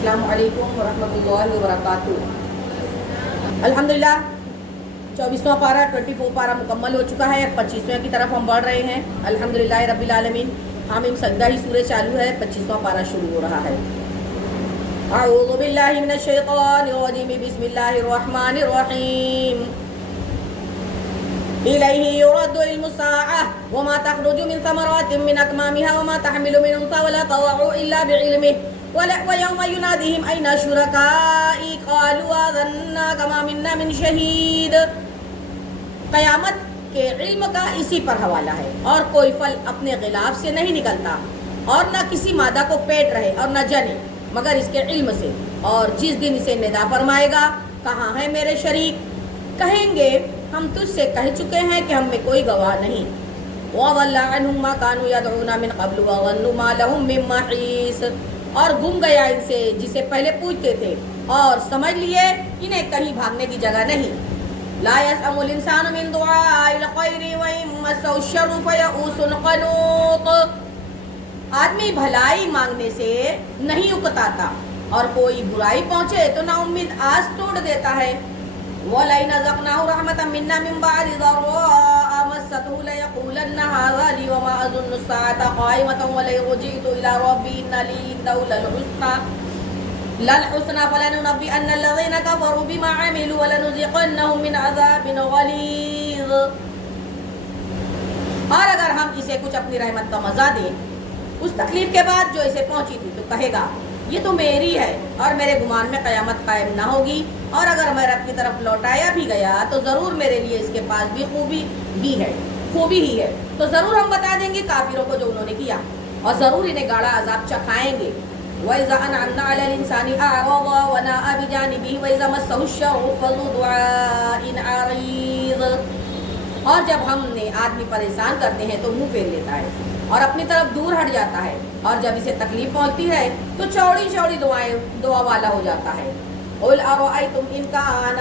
السلام علیکم ورحمۃ اللہ وبرکاتہ۔ الحمدللہ 24واں پارہ 24 پارہ مکمل ہو چکا ہے، 25ویں کی طرف ہم بڑھ رہے ہیں۔ الحمدللہ رب العالمین۔ حامیم سجدہ ہی سورہ چالو ہے، 25واں پارہ شروع ہو رہا ہے۔ اعوذ باللہ من الشیطان الرجیم، بسم اللہ الرحمن الرحیم۔ إليه يرد علم الساعة وما تخرج من ثمرات من أكمامها وما تحمل من أنثى ولا تضع إلا بعلمه ويوم يناديهم أين شركائي قالوا آذناك ما منا من شهيد۔ قیامت کے علم کا اسی پر حوالہ ہے، اور کوئی پھل اپنے غلاف سے نہیں نکلتا، اور نہ کسی مادہ کو پیٹ رہے اور نہ جنے مگر اس کے علم سے، اور جس دن اسے ندا فرمائے گا کہاں ہے میرے شریک، کہیں گے ہم تجھ سے کہہ چکے ہیں کہ ہم میں کوئی گواہ نہیں۔ وَضَلَّ عَنْهُمْ مَا كَانُوا يَدْعُونَ مِنْ قَبْلُ وَظَنُّوا مَا لَهُم مِّن مَّحِيصٍ، اور گم گیا ان سے جسے پہلے پوچھتے تھے، اور سمجھ لیے انہیں کہیں بھاگنے کی جگہ نہیں۔ لَا يَسْأَمُ الْإِنسَانُ مِنْ دُعَاءِ الْخَيْرِ وَإِن مَّسَّهُ الشَّرُّ فَيَئُوسٌ قَنُوطٌ۔ آدمی بھلائی مانگنے سے نہیں اکتاتا، اور کوئی برائی پہنچے تو نا امید آس توڑ دیتا ہے۔ وَلَئِنْ أَذَقْنَاهُ رَحْمَةً مِنَّا مِن بَعْدِ ضَرَّاءَ مَسَّتْهُ لَيَقُولَنَّ هَٰذَا لِي وَمَا أَظُنُّ السَّاعَةَ قَائِمَةً وَلَئِن رُجِعْتُ إِلَىٰ رَبِّي إِنَّ لِي عِندَهُ لَلْحُسْنَىٰ فَلَنُنَبِّئَنَّ الَّذِينَ كَفَرُوا بِمَا عَمِلُوا وَلَنُذِيقَنَّهُم مِّنْ عَذَابٍ غَلِيظٍ۔ اور اگر ہم اسے کچھ اپنی رحمت کا مزہ دیں اس تکلیف کے بعد جو اسے پہنچی تھی، تو کہے گا یہ تو میری ہے، اور میرے گمان میں قیامت قائم نہ ہوگی، اور اگر میں رب کی طرف لوٹایا بھی گیا تو ضرور میرے لیے اس کے پاس بھی خوبی ہی ہے، تو ضرور ہم بتا دیں گے کافروں کو جو انہوں نے کیا، اور ضرور انہیں گاڑا عذاب چکھائیں گے۔ وَإِذَا أَنْعَمْنَا عَلَى الْإِنسَانِ أَعْرَضَ وَنَأَىٰ بِجَانِبِهِ وَإِذَا مَسَّهُ الشَّرُّ فَذُو دُعَاءٍ عَرِيضٍ۔ اور جب ہم نے آدمی پر احسان کرتے ہیں تو منہ پھیر لیتا ہے اور اپنی طرف دور ہٹ جاتا ہے، اور جب اسے تکلیف پہنچتی ہے تو چوڑی چوڑی دعا والا ہو جاتا ہے۔ قُلْ أَرَأَيْتُمْ إِنْ كَانَ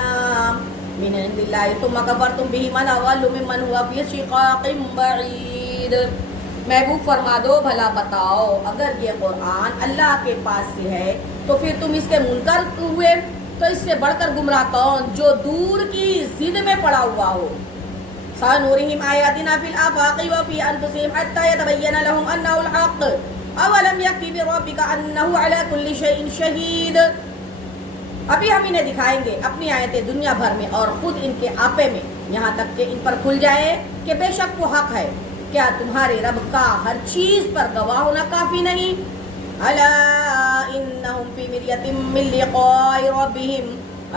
مِنْ عِنْدِ اللَّهِ ثُمَّ كَفَرْتُمْ بِهِ مَنْ أَضَلُّ مِمَّنْ هُوَ فِي شِقَاقٍ بَعِيدٍ۔ محبوب فرما دو، بھلا بتاؤ اگر یہ قرآن اللہ کے پاس سے ہے تو پھر تم اس کے منکر ہوئے، تو اس سے بڑھ کر گمراہ کون جو دور کی ضد میں پڑا ہوا ہو۔ سَنُرِيهِمْ آيَاتِنَا فِي الْآفَاقِ وَفِي أَنفُسِهِمْ حَتَّى يَتَبَيَّنَ لَهُمْ أَنَّهُ الْحَقُّ أَوَلَمْ يَكْفِ بِرَبِّكَ أَنَّهُ عَلَى كُلِّ شَيْءٍ شَهِيدٌ۔ ابھی ہم انہیں دکھائیں گے اپنی آیتیں دنیا بھر میں اور خود ان کے آپے میں، یہاں تک کہ ان پر کھل جائے کہ بے شک وہ حق ہے۔ کیا تمہارے رب کا ہر چیز پر گواہ ہونا کافی نہیں؟ أَلَا إِنَّهُمْ فِي مِرْيَةٍ مِّن لِقَاءِ رَبِّهِمْ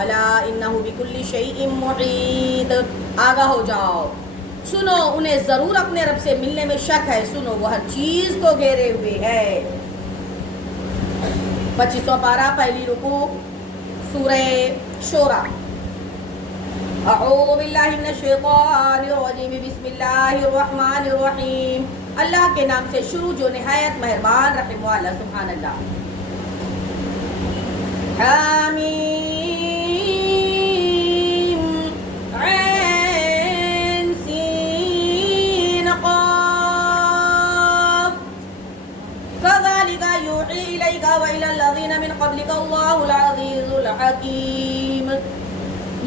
أَلَا إِنَّهُ بِكُلِّ شَيْءٍ مُحِيطٌ۔ آگاہ ہو جاؤ، سنو انہیں ضرور اپنے رب سے ملنے میں شک ہے، سنو وہ ہر چیز کو گھیرے ہوئے ہے۔ 25واں پارہ پہلی رکوع سورہ شورى۔ اعوذ باللہ من الشیطان الرجیم، بسم اللہ الرحمن الرحیم۔ اللہ کے نام سے شروع جو نہایت مہربان رحم والا۔ سبحان اللہ۔ حامیم عین سین قاف كذلك يوحي إليك وإلى الذين من قبلك الله العزيز الحكيم۔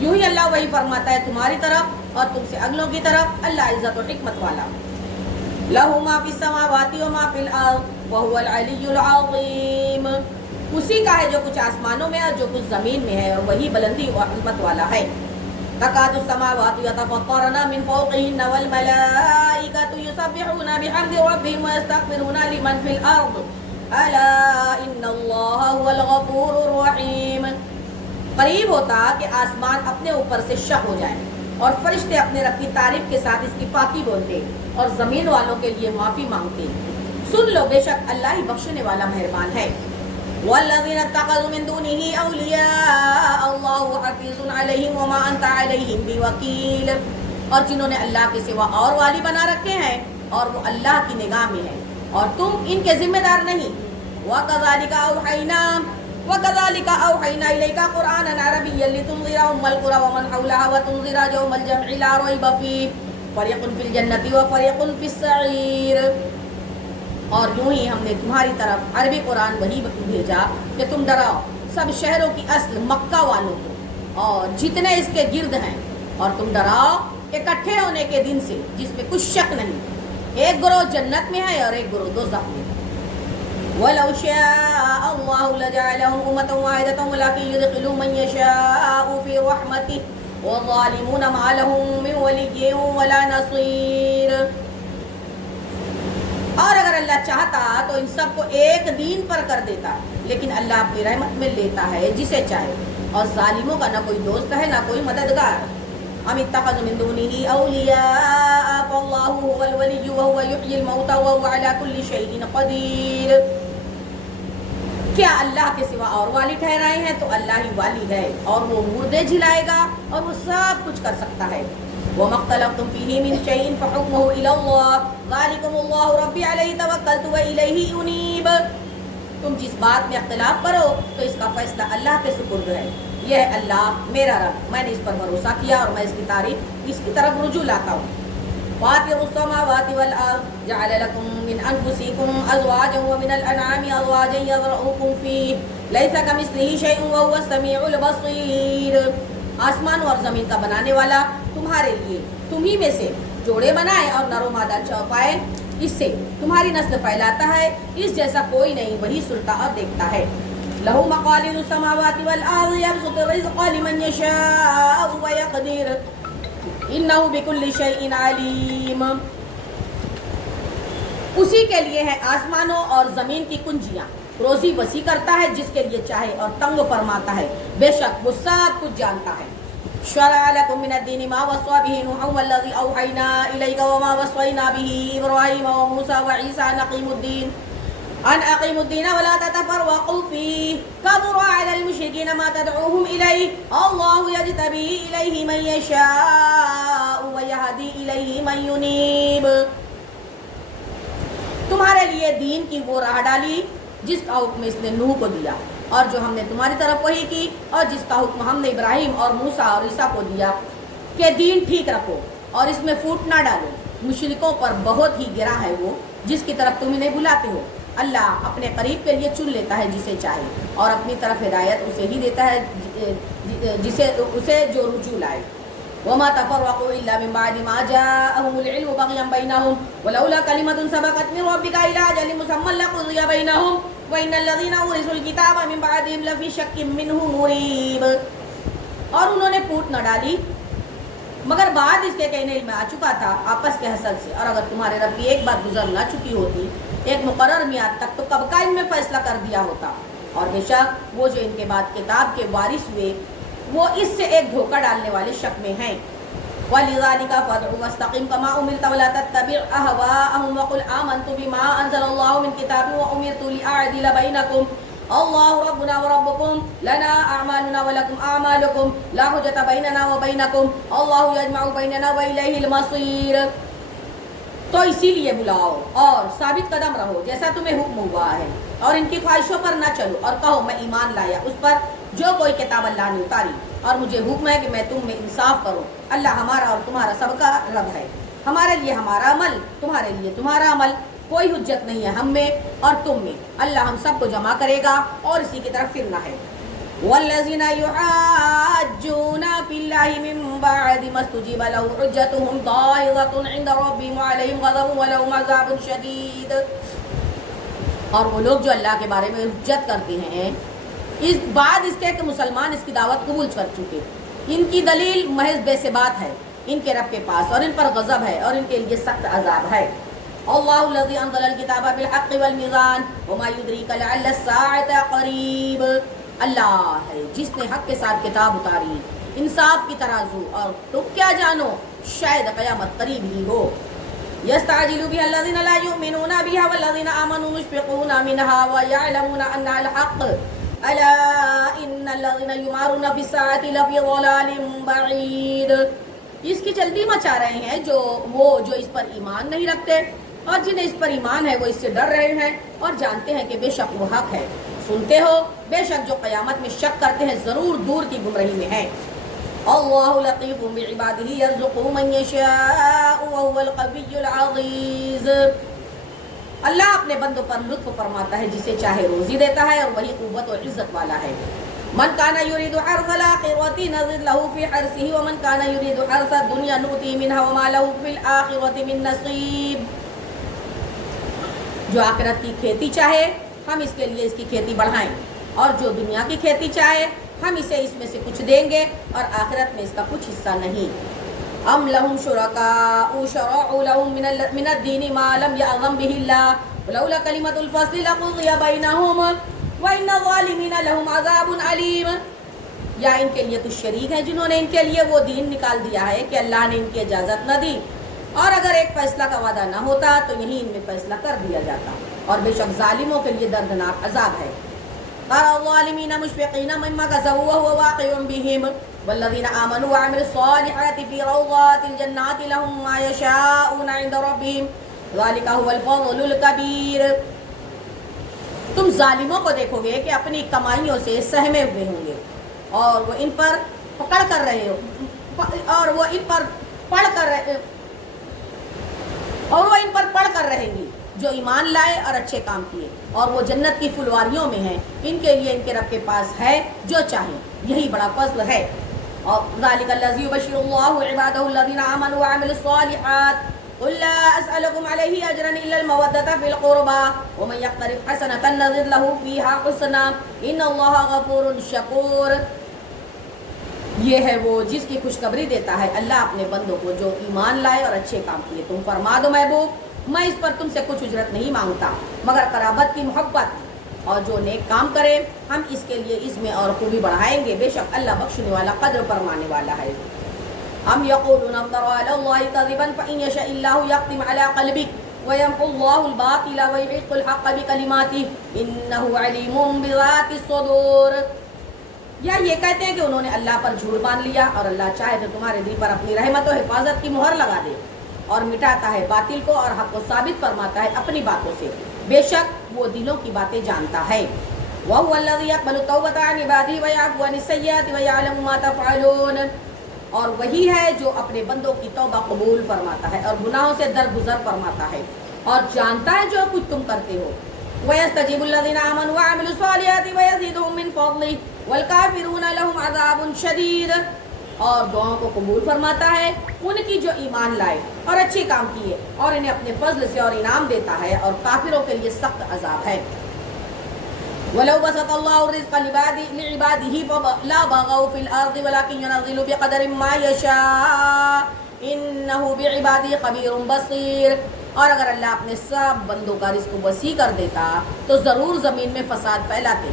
یوں ہی اللہ وہی فرماتا ہے تمہاری طرف اور تم سے اگلوں کی طرف، اللہ عزت و حکمت والا۔ لَهُ مَا فِي السَّمَاوَاتِ وَمَا فِي الْأَرْضِ وَهُوَ الْعَلِيُّ الْعَظِيمُ۔ اسی کا ہے جو کچھ آسمانوں میں اور جو کچھ زمین میں ہے، اور وہی بلندی و عظمت والا ہے۔ تَكَادُ السَّمَاوَاتُ يَتَفَطَّرْنَ مِنْ فَوْقِهِنَّ وَالْمَلَائِكَةُ يُسَبِّحُونَ بِحَمْدِ رَبِّهِمْ وَيَسْتَغْفِرُونَ لِمَنْ فِي الْأَرْضِ أَلَا إِنَّ اللَّهَ هُوَ الْغَفُورُ الرَّحِيمُ۔ قریب ہوتا کہ آسمان اپنے اوپر سے شق ہو جائے اور فرشتے اپنے رب کی تعریف کے ساتھ اس کی پاکی بولتے اور زمین والوں کے لیے معافی مانگتے۔ سن لو بے شک اللہ ہی بخشنے والا مہربان ہے۔ وَالَّذِينَ اتَّخَذُوا مِن دُونِهِ أَوْلِيَاءَ اللَّهُ حَفِيظٌ عَلَيْهِمْ وَمَا أَنْتَ عَلَيْهِمْ بِوَكِيلٍ۔ اور جنہوں نے اللہ کے سوا اور والی بنا رکھے ہیں اور وہ اللہ کی نگاہ میں ہیں اور تم ان کے ذمہ دار نہیں۔ وَكَذَلِكَ أَوْحَيْنَا إِلَيْكَ قُرْآنًا عَرَبِيًّا لِتُنذِرَ أُمَّ الْقُرَىٰ وَمَنْ حَوْلَهَا وَتُنذِرَ يَوْمَ الْجَمْعِ لَا رَيْبَ فِيهِ فَرِيقٌ فِي الْجَنَّةِ وَفَرِيقٌ فِي السَّعِيرِ۔ اور یوں ہی ہم نے تمہاری طرف عربی قرآن وہی بھیجا کہ تم ڈراؤ سب شہروں کی اصل مکہ والوں کو اور جتنے اس کے گرد ہیں، اور تم ڈراؤ اکٹھے ہونے کے دن سے جس میں کچھ شک نہیں، ایک گروہ جنت میں ہے اور ایک گروہ دوزخ میں۔ وَلَوْ شَاءَ اللَّهُ لَجَعَلَهُمْ أُمَّةً وَاحِدَةً وَلَكِنْ يُدْخِلُ مَن يَشَاءُ فِي رَحْمَتِهِ وَالظَّالِمُونَ مَا لَهُم مِّن وَلِيٍّ وَلَا نَصِيرٍ۔ اور اگر اللہ چاہتا تو ان سب کو ایک دین پر کر دیتا، لیکن اللہ اپنی رحمت میں لیتا ہے جسے چاہے، اور ظالموں کا نہ کوئی دوست ہے نہ کوئی مددگار۔ ام اتخذوا من دونه اولیاء فاللہ هو الولی وهو یحیی الموتى وهو على كل شیء قدیر۔ کیا اللہ کے سوا اور والی ٹھہرائے ہیں؟ تو اللہ ہی والی ہے، اور وہ مردے جلائے گا اور وہ سب کچھ کر سکتا ہے۔ وَمَا اخْتَلَفْتُمْ فِيهِ مِنْ شَيْءٍ فَحُكْمُهُ إِلَى اللَّهِ ذَلِكُمُ اللَّهُ رَبِّي عَلَيْهِ تَوَكَّلْتُ وَإِلَيْهِ أُنِيبُ۔ تم جس بات میں اختلاف کرو تو اس کا فیصلہ اللہ کے سپرد ہے۔ یہ ہے اللہ میرا رب، میں نے اس پر بھروسہ کیا اور میں اس کی تعریف اس کی طرف رجوع لاتا ہوں۔ فاطر السماوات والارض جعل لكم من انفسكم ازواجا ومن الانعام ازواجا يذرؤكم فيه ليس كمثله شيء وهو السميع البصير۔ آسمان اور زمین کا بنانے والا تمہارے لیے تم ہی میں سے جوڑے بنائے اور نر و مادہ چوپائے، اس سے تمہاری نسل پھیلاتا ہے، اس جیسا کوئی نہیں، وہی سنتا اور دیکھتا ہے۔ لہو مقالید السماوات والارض یبسط الرزق لمن یشاء ویقدر انہ بکل شیء علیم۔ اسی کے لیے ہے آسمانوں اور زمین کی کنجیاں، روزی وسیع کرتا ہے جس کے لیے چاہے اور تنگ فرماتا ہے، بے شک وہ سب کچھ جانتا ہے۔ شرع لكم من الدين ما وصى به نوحا والذي أوحينا إليك وما وصينا به إبراهيم وموسى وعيسى أن أقيموا الدين ولا تتفرقوا فيه كبر على المشركين ما تدعوهم إليه الله يجتبي إليه من يشاء ويهدي إليه من ينيب۔ تمہارے لیے دین کی وہ راہ ڈالی جس کا حکم اس نے نوح کو دیا، اور جو ہم نے تمہاری طرف وحی کی، اور جس کا حکم ہم نے ابراہیم اور موسیٰ اور عیسیٰ کو دیا کہ دین ٹھیک رکھو اور اس میں پھوٹ نہ ڈالو۔ مشرکوں پر بہت ہی گرا ہے وہ جس کی طرف تم انہیں بلاتے ہو۔ اللہ اپنے قریب کے لیے چن لیتا ہے جسے چاہے، اور اپنی طرف ہدایت اسے ہی دیتا ہے اسے جو رجوع لائے۔ وما تفرقوا الا من بعد ما جاءهم العلم بغيا بينهم ولولا كلمة سبقت من ربك الى اجل مسمى لقضي بينهم وان الذين اورثوا الكتاب من بعدهم لفي شك منه مريب۔ اور انہوں نے پھوٹ نہ ڈالی مگر بعد اس کے کہنے علم آ چکا تھا آپس کے حسد سے، اور اگر تمہارے رب کی ایک بات گزر نہ چکی ہوتی ایک مقرر میعاد تک، تو کب کا ان میں فیصلہ کر دیا ہوتا۔ اور بے شک وہ جو ان کے بعد کتاب کے وارث ہوئے وہ اس سے ایک دھوکہ ڈالنے والے شک میں ہیں۔ وَلِذَلِكَ فَادْعُ وَاسْتَقِمْ كَمَا أُمِرْتَ وَلَا تَتَّبِعْ أَهْوَاءَهُمْ وَقُلْ آمَنْتُ بِمَا أَنزَلَ اللَّهُ مِنْ كِتَابٍ وَأُمِرْتُ لِأَعْدِلَ بَيْنَكُمْ اللَّهُ رَبُّنَا وَرَبُّكُمْ لَنَا أَعْمَالُنَا وَلَكُمْ أَعْمَالُكُمْ لَا حُجَّةَ بَيْنَنَا وَبَيْنَكُمْ اللَّهُ يَجْمَعُ بَيْنَنَا وَإِلَيْهِ الْمَصِيرُ۔ تو اسی لیے بلاؤ اور ثابت قدم رہو جیسا تمہیں حکم ہوا ہے، اور ان کی خواہشوں پر نہ چلو، اور کہو میں ایمان لایا اس پر جو کوئی کتاب اللہ نے اتاری، اور مجھے حکم ہے کہ میں تم میں انصاف کروں۔ اللہ ہمارا اور تمہارا سب کا رب ہے، ہمارے لیے ہمارا عمل، تمہارے لیے تمہارا عمل، کوئی حجت نہیں ہے ہم میں اور تم میں۔ اللہ ہم سب کو جمع کرے گا اور اسی کی طرف پھرنا ہے۔ والذین یحاجون فی اللہ من بعد ما استجیب له حجتهم داحضۃ عند ربهم وعلیہم غضب ولہم عذاب شدید۔ اور وہ لوگ جو اللہ کے بارے میں حجت کرتے ہیں اس بعد اس کے کہ مسلمان اس کی دعوت قبول کر چکے، ان کی دلیل محض بے ثبات ہے ان کے رب کے پاس، اور ان پر غضب ہے اور ان کے لیے سخت عذاب ہے۔ اللہ الذی انزل الکتاب بالحق والمیزان وما یدریک لعل الساعة قریب۔ اللہ ہے جس نے حق کے ساتھ کتاب اتاری، انصاف کی ترازو، اور تم کیا جانو شاید قیامت قریب ہی ہو۔ یستعجل بها الذین لا یؤمنون بها والذین آمنوا مشفقون منها ویعلمون انها الحق الا ان الذین یمارون فی الساعة لفی ضلال بعید۔ اس کی جلدی مچا رہے ہیں جو اس پر ایمان نہیں رکھتے، اور جنہیں اس پر ایمان ہے وہ اس سے ڈر رہے ہیں اور جانتے ہیں کہ بے شک وہ حق ہے۔ سنتے ہو بے شک جو قیامت میں شک کرتے ہیں ضرور دور کی گمراہی میں ہیں۔ اللہ لطیف بعبادہ یرزق من یشاء وهو القوی العزیز۔ اللہ اپنے بندوں پر لطف فرماتا ہے جسے چاہے روزی دیتا ہے اور وہی قوت و عزت والا ہے. من کان یرید حرث الآخرۃ نزد له فی حرثہ ومن کان یرید حرث الدنیا نؤتیہ منها وما له فی الآخرۃ من نصیب. جو آخرت کی کھیتی چاہے ہم اس کے لیے اس کی کھیتی بڑھائیں، اور جو دنیا کی کھیتی چاہے ہم اسے اس میں سے کچھ دیں گے اور آخرت میں اس کا کچھ حصہ نہیں. ام لهم شرکاء شرعوا لهم من الدین ما لم یأذن به اللہ ولولا کلمۃ الفصل لقضی بینہم وَإِنَّ الظَّالِمِينَ لَهُمْ عَذَابٌ عَلِيمٌ. یا ان کے لیے کچھ شریک ہیں جنہوں نے ان کے لیے وہ دین نکال دیا ہے کہ اللہ نے ان کی اجازت نہ دی، اور اگر ایک فیصلہ کا وعدہ نہ ہوتا تو یہی ان میں فیصلہ کر دیا جاتا، اور بے شک ظالموں کے لیے دردناک عذاب ہے. قال الظالمین مشفقین مما کسبوا وهو واقع بهم والذین آمنوا وعملوا الصالحات فی روضات الجنات لهم ما یشاءون عند ربهم ذلک هو الفضل الکبیر. تم ظالموں کو دیکھو گے کہ اپنی کمائیوں سے سہمے ہوئے ہوں گے، اور وہ ان پر پکڑ کر رہے ہو اور وہ ان پر پڑھ کر رہے اور وہ ان پر پڑھ کر رہیں گی جو ایمان لائے اور اچھے کام کیے، اور وہ جنت کی پھلواریوں میں ہیں. ان کے لیے ان کے رب کے پاس ہے جو چاہیں، یہی بڑا فضل ہے. اور ذالک الذی یبشر اللہ عبادہ الذین آمنوا وعملوا الصالحات قل لا اسألكم علیہ اجرا الا المودۃ فی القربى ومن یقترف حسنۃ نزد له فیہا حسنا ان اللہ غفور شکور. یہ ہے وہ جس کی خوشخبری دیتا ہے اللہ اپنے بندوں کو جو ایمان لائے اور اچھے کام کیے. تم فرما دو محبوب، میں اس پر تم سے کچھ اجرت نہیں مانگتا مگر قرابت کی محبت، اور جو نیک کام کرے ہم اس کے لیے اس میں اور خوبی بڑھائیں گے، بے شک اللہ بخشنے والا قدر فرمانے والا ہے. ام یقولون افترى على الله كذبا فإن يشاء الله يختم على قلبك ويمحو الله الباطل ويحق الحق بكلماته إنه عليم بذات الصدور. یا یہ کہتے ہیں کہ انہوں نے اللہ پر جھوٹ باندھ لیا، اور اللہ چاہے تو تمہارے دل پر اپنی رحمت و حفاظت کی مہر لگا دے، اور مٹاتا ہے باطل کو اور حق کو ثابت فرماتا ہے اپنی باتوں سے، بے شک وہ دلوں کی باتیں جانتا ہے. وَهُوَ الَّذِي يَقْبَلُ التَّوْبَةَ عَنْ عِبَادِهِ وَيَعْفُو عَنِ السَّيِّئَاتِ وَيَعْلَمُ مَا تَفْعَلُونَ. اور وہی ہے جو اپنے بندوں کی توبہ قبول فرماتا ہے اور گناہوں سے درگزر فرماتا ہے، اور جانتا ہے جو کچھ تم کرتے ہو. وَيَسْتَجِيبُ الَّذِينَ آمَنُوا وَعَمِلُوا الصَّالِحَاتِ وَيَزِيدُهُم مِّن فَضْلِهِ وَالْكَافِرُونَ لَهُمْ عَذَابٌ شَدِيدٌ. اور دعاؤں کو قبول فرماتا ہے ان کی جو ایمان لائے اور اچھے کام کیے، اور انہیں اپنے فضل سے اور انعام دیتا ہے، اور کافروں کے لیے سخت عذاب ہے. وَلَوْ بَسَطَ اللَّهُ الرِّزْقَ لِعِبَادِهِ لَبَغَوْا فِي الْأَرْضِ وَلَكِنْ يُنَزِّلُ بِقَدَرٍ مَّا يَشَاءُ إِنَّهُ بِعِبَادِهِ خَبِيرٌ بَصِيرٌ. اور اگر اللہ اپنے سب بندوں کا رزق وسیع کر دیتا تو ضرور زمین میں فساد پھیلاتے،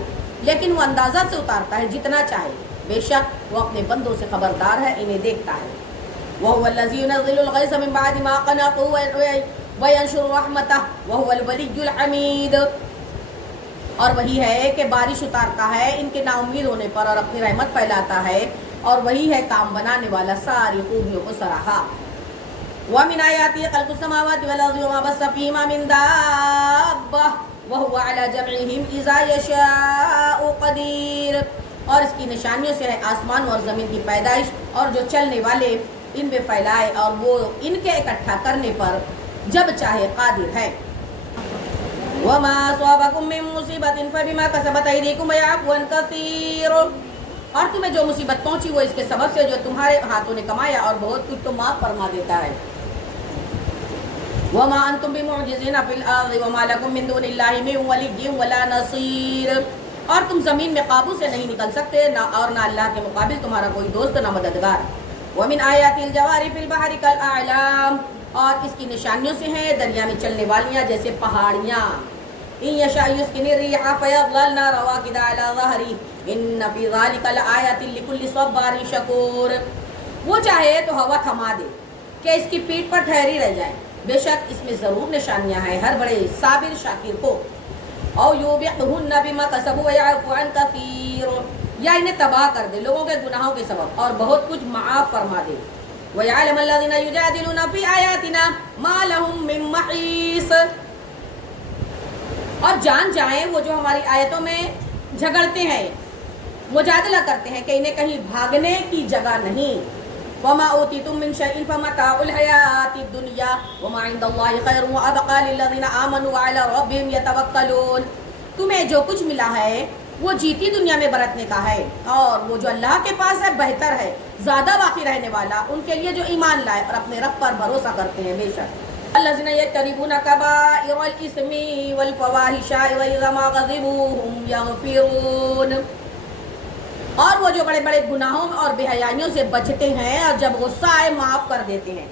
لیکن وہ اندازہ سے اتارتا ہے جتنا چاہے، بے شک وہ اپنے بندوں سے خبردار ہے، انہیں دیکھتا ہے. وَهُوَ الَّذِي يُنَزِّلُ الْغَيْثَ مِن بَعْدِ مَا قَنَطُوا وَيَنشُرُ رَحْمَتَهُ وَهُوَ الْوَلِيُّ الْحَمِيدُ. اور وہی ہے کہ بارش اتارتا ہے ان کے نا امید ہونے پر اور اپنی رحمت پھیلاتا ہے، اور وہی ہے کام بنانے والا، ساری خوبیوں کو سراہا. وَمِنْ آيَاتِهِ خَلْقُ السَّمَاوَاتِ وَالْأَرْضِ وَمَا بَثَّ فِيهِمَا مِنْ دَابَّةٍ وَهُوَ عَلَى جَمْعِهِمْ إِذَا يَشَاءُ قَدِيرٌ. اور اس کی نشانیوں سے ہے آسمان اور زمین کی پیدائش اور جو چلنے والے ان میں پھیلائے، اور وہ ان کے اکٹھا کرنے پر جب چاہے قادر ہے. وَمَا أَصَابَكُم مِّن مُّصِيبَةٍ فَبِمَا كَسَبَتْ أَيْدِيكُمْ وَيَعْفُو عَن كَثِيرٍ. اور تمہیں جو مصیبت پہنچی وہ اس کے سبب سے جو تمہارے ہاتھوں نے کمایا، اور بہت کچھ تو معاف فرما دیتا ہے. وَمَا أَنتُم بِمُعْجِزِينَ فِي الْأَرْضِ وَمَا لَكُم مِّن دُونِ اللَّهِ مِن وَلِيٍّ وَلَا نَصِيرٍ. اور تم زمین میں قابو سے نہیں نکل سکتے، اور نہ اللہ کے مقابل تمہارا کوئی دوست نہ مددگار. وَمِنْ آيَاتِ الْجَوَارِ فِي الْبَحْرِ كَالْأَعْلَامِ. اور اس کی نشانیوں سے ہیں دریا میں چلنے والیاں جیسے پہاڑیاں. إِن يَشَأْ يُسْكِنِ الرِّيحَ فَيَظْلَلْنَ رَوَاكِدَ عَلَى ظَهْرِهِ إِنَّ فِي ذَلِكَ لَآيَةٍ لِكُلِّ صَبَّارٍ شَكُورٍ. وہ چاہے تو ہوا تھما دے کہ اس کی پیٹھ پر ٹھہری رہ جائے، بے شک اس میں ضرور نشانیاں ہیں ہر بڑے صابر شاکر کو. أَوْ يُوبِقْهُنَّ بِمَا كَسَبُوا وَيَعْفُو عَن كَثِيرٍ. یا انہیں تباہ کر دے لوگوں کے گناہوں کے سبب اور بہت کچھ معاف فرما دے. وَيَعْلَمَ الَّذِينَ يُجَادِلُونَ فِي آيَاتِنَا مَا لَهُم مِّن مَّحِيصٍ. اور جان جائیں وہ جو ہماری آیتوں میں جھگڑتے ہیں، مجادلہ کرتے ہیں کہ انہیں کہیں بھاگنے کی جگہ نہیں. وما اوتیتم من شیء فمتاع الحیاۃ الدنیا وما عند اللہ خیر وابقى للذین آمنوا وعلی ربهم یتوکلون. تمہیں جو کچھ ملا ہے وہ جیتی دنیا میں برتنے کا ہے، اور وہ جو اللہ کے پاس ہے بہتر ہے، زیادہ باقی رہنے والا ان کے لیے جو ایمان لائے اور اپنے رب پر بھروسہ کرتے ہیں. بے شک الذین یجتنبون کبائر الاثم والفواحش واذا ما غضبوا هم یغفرون. اور وہ جو بڑے بڑے گناہوں اور بے حیائیوں سے بچتے ہیں اور جب غصہ آئے معاف کر دیتے ہیں.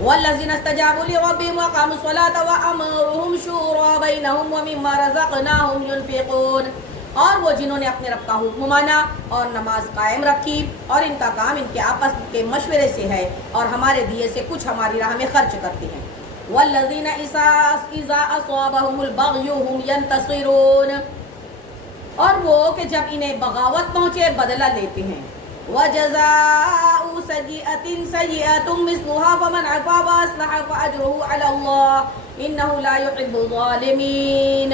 والذین استجابوا لربهم واقاموا الصلاة وامرهم شورى بینهم ومما رزقناهم ينفقون. اور وہ جنہوں نے اپنے رب کا حکم مانا اور نماز قائم رکھی، اور ان کا کام ان کے آپس کے مشورے سے ہے اور ہمارے دیے سے کچھ ہماری راہ میں خرچ کرتے ہیں. والذین اذا اصابهم البغی هم ينتصرون. اور وہ کہ جب انہیں بغاوت پہنچے بدلہ لیتے ہیں. وَجَزَاءُ سَيِّئَةٍ سَيِّئَةٌ مِثْلُهَا فَمَنْ عَفَا وَأَصْلَحَ فَأَجْرُهُ عَلَى اللَّهِ إِنَّهُ لَا يُحِبُّ الظَّالِمِينَ.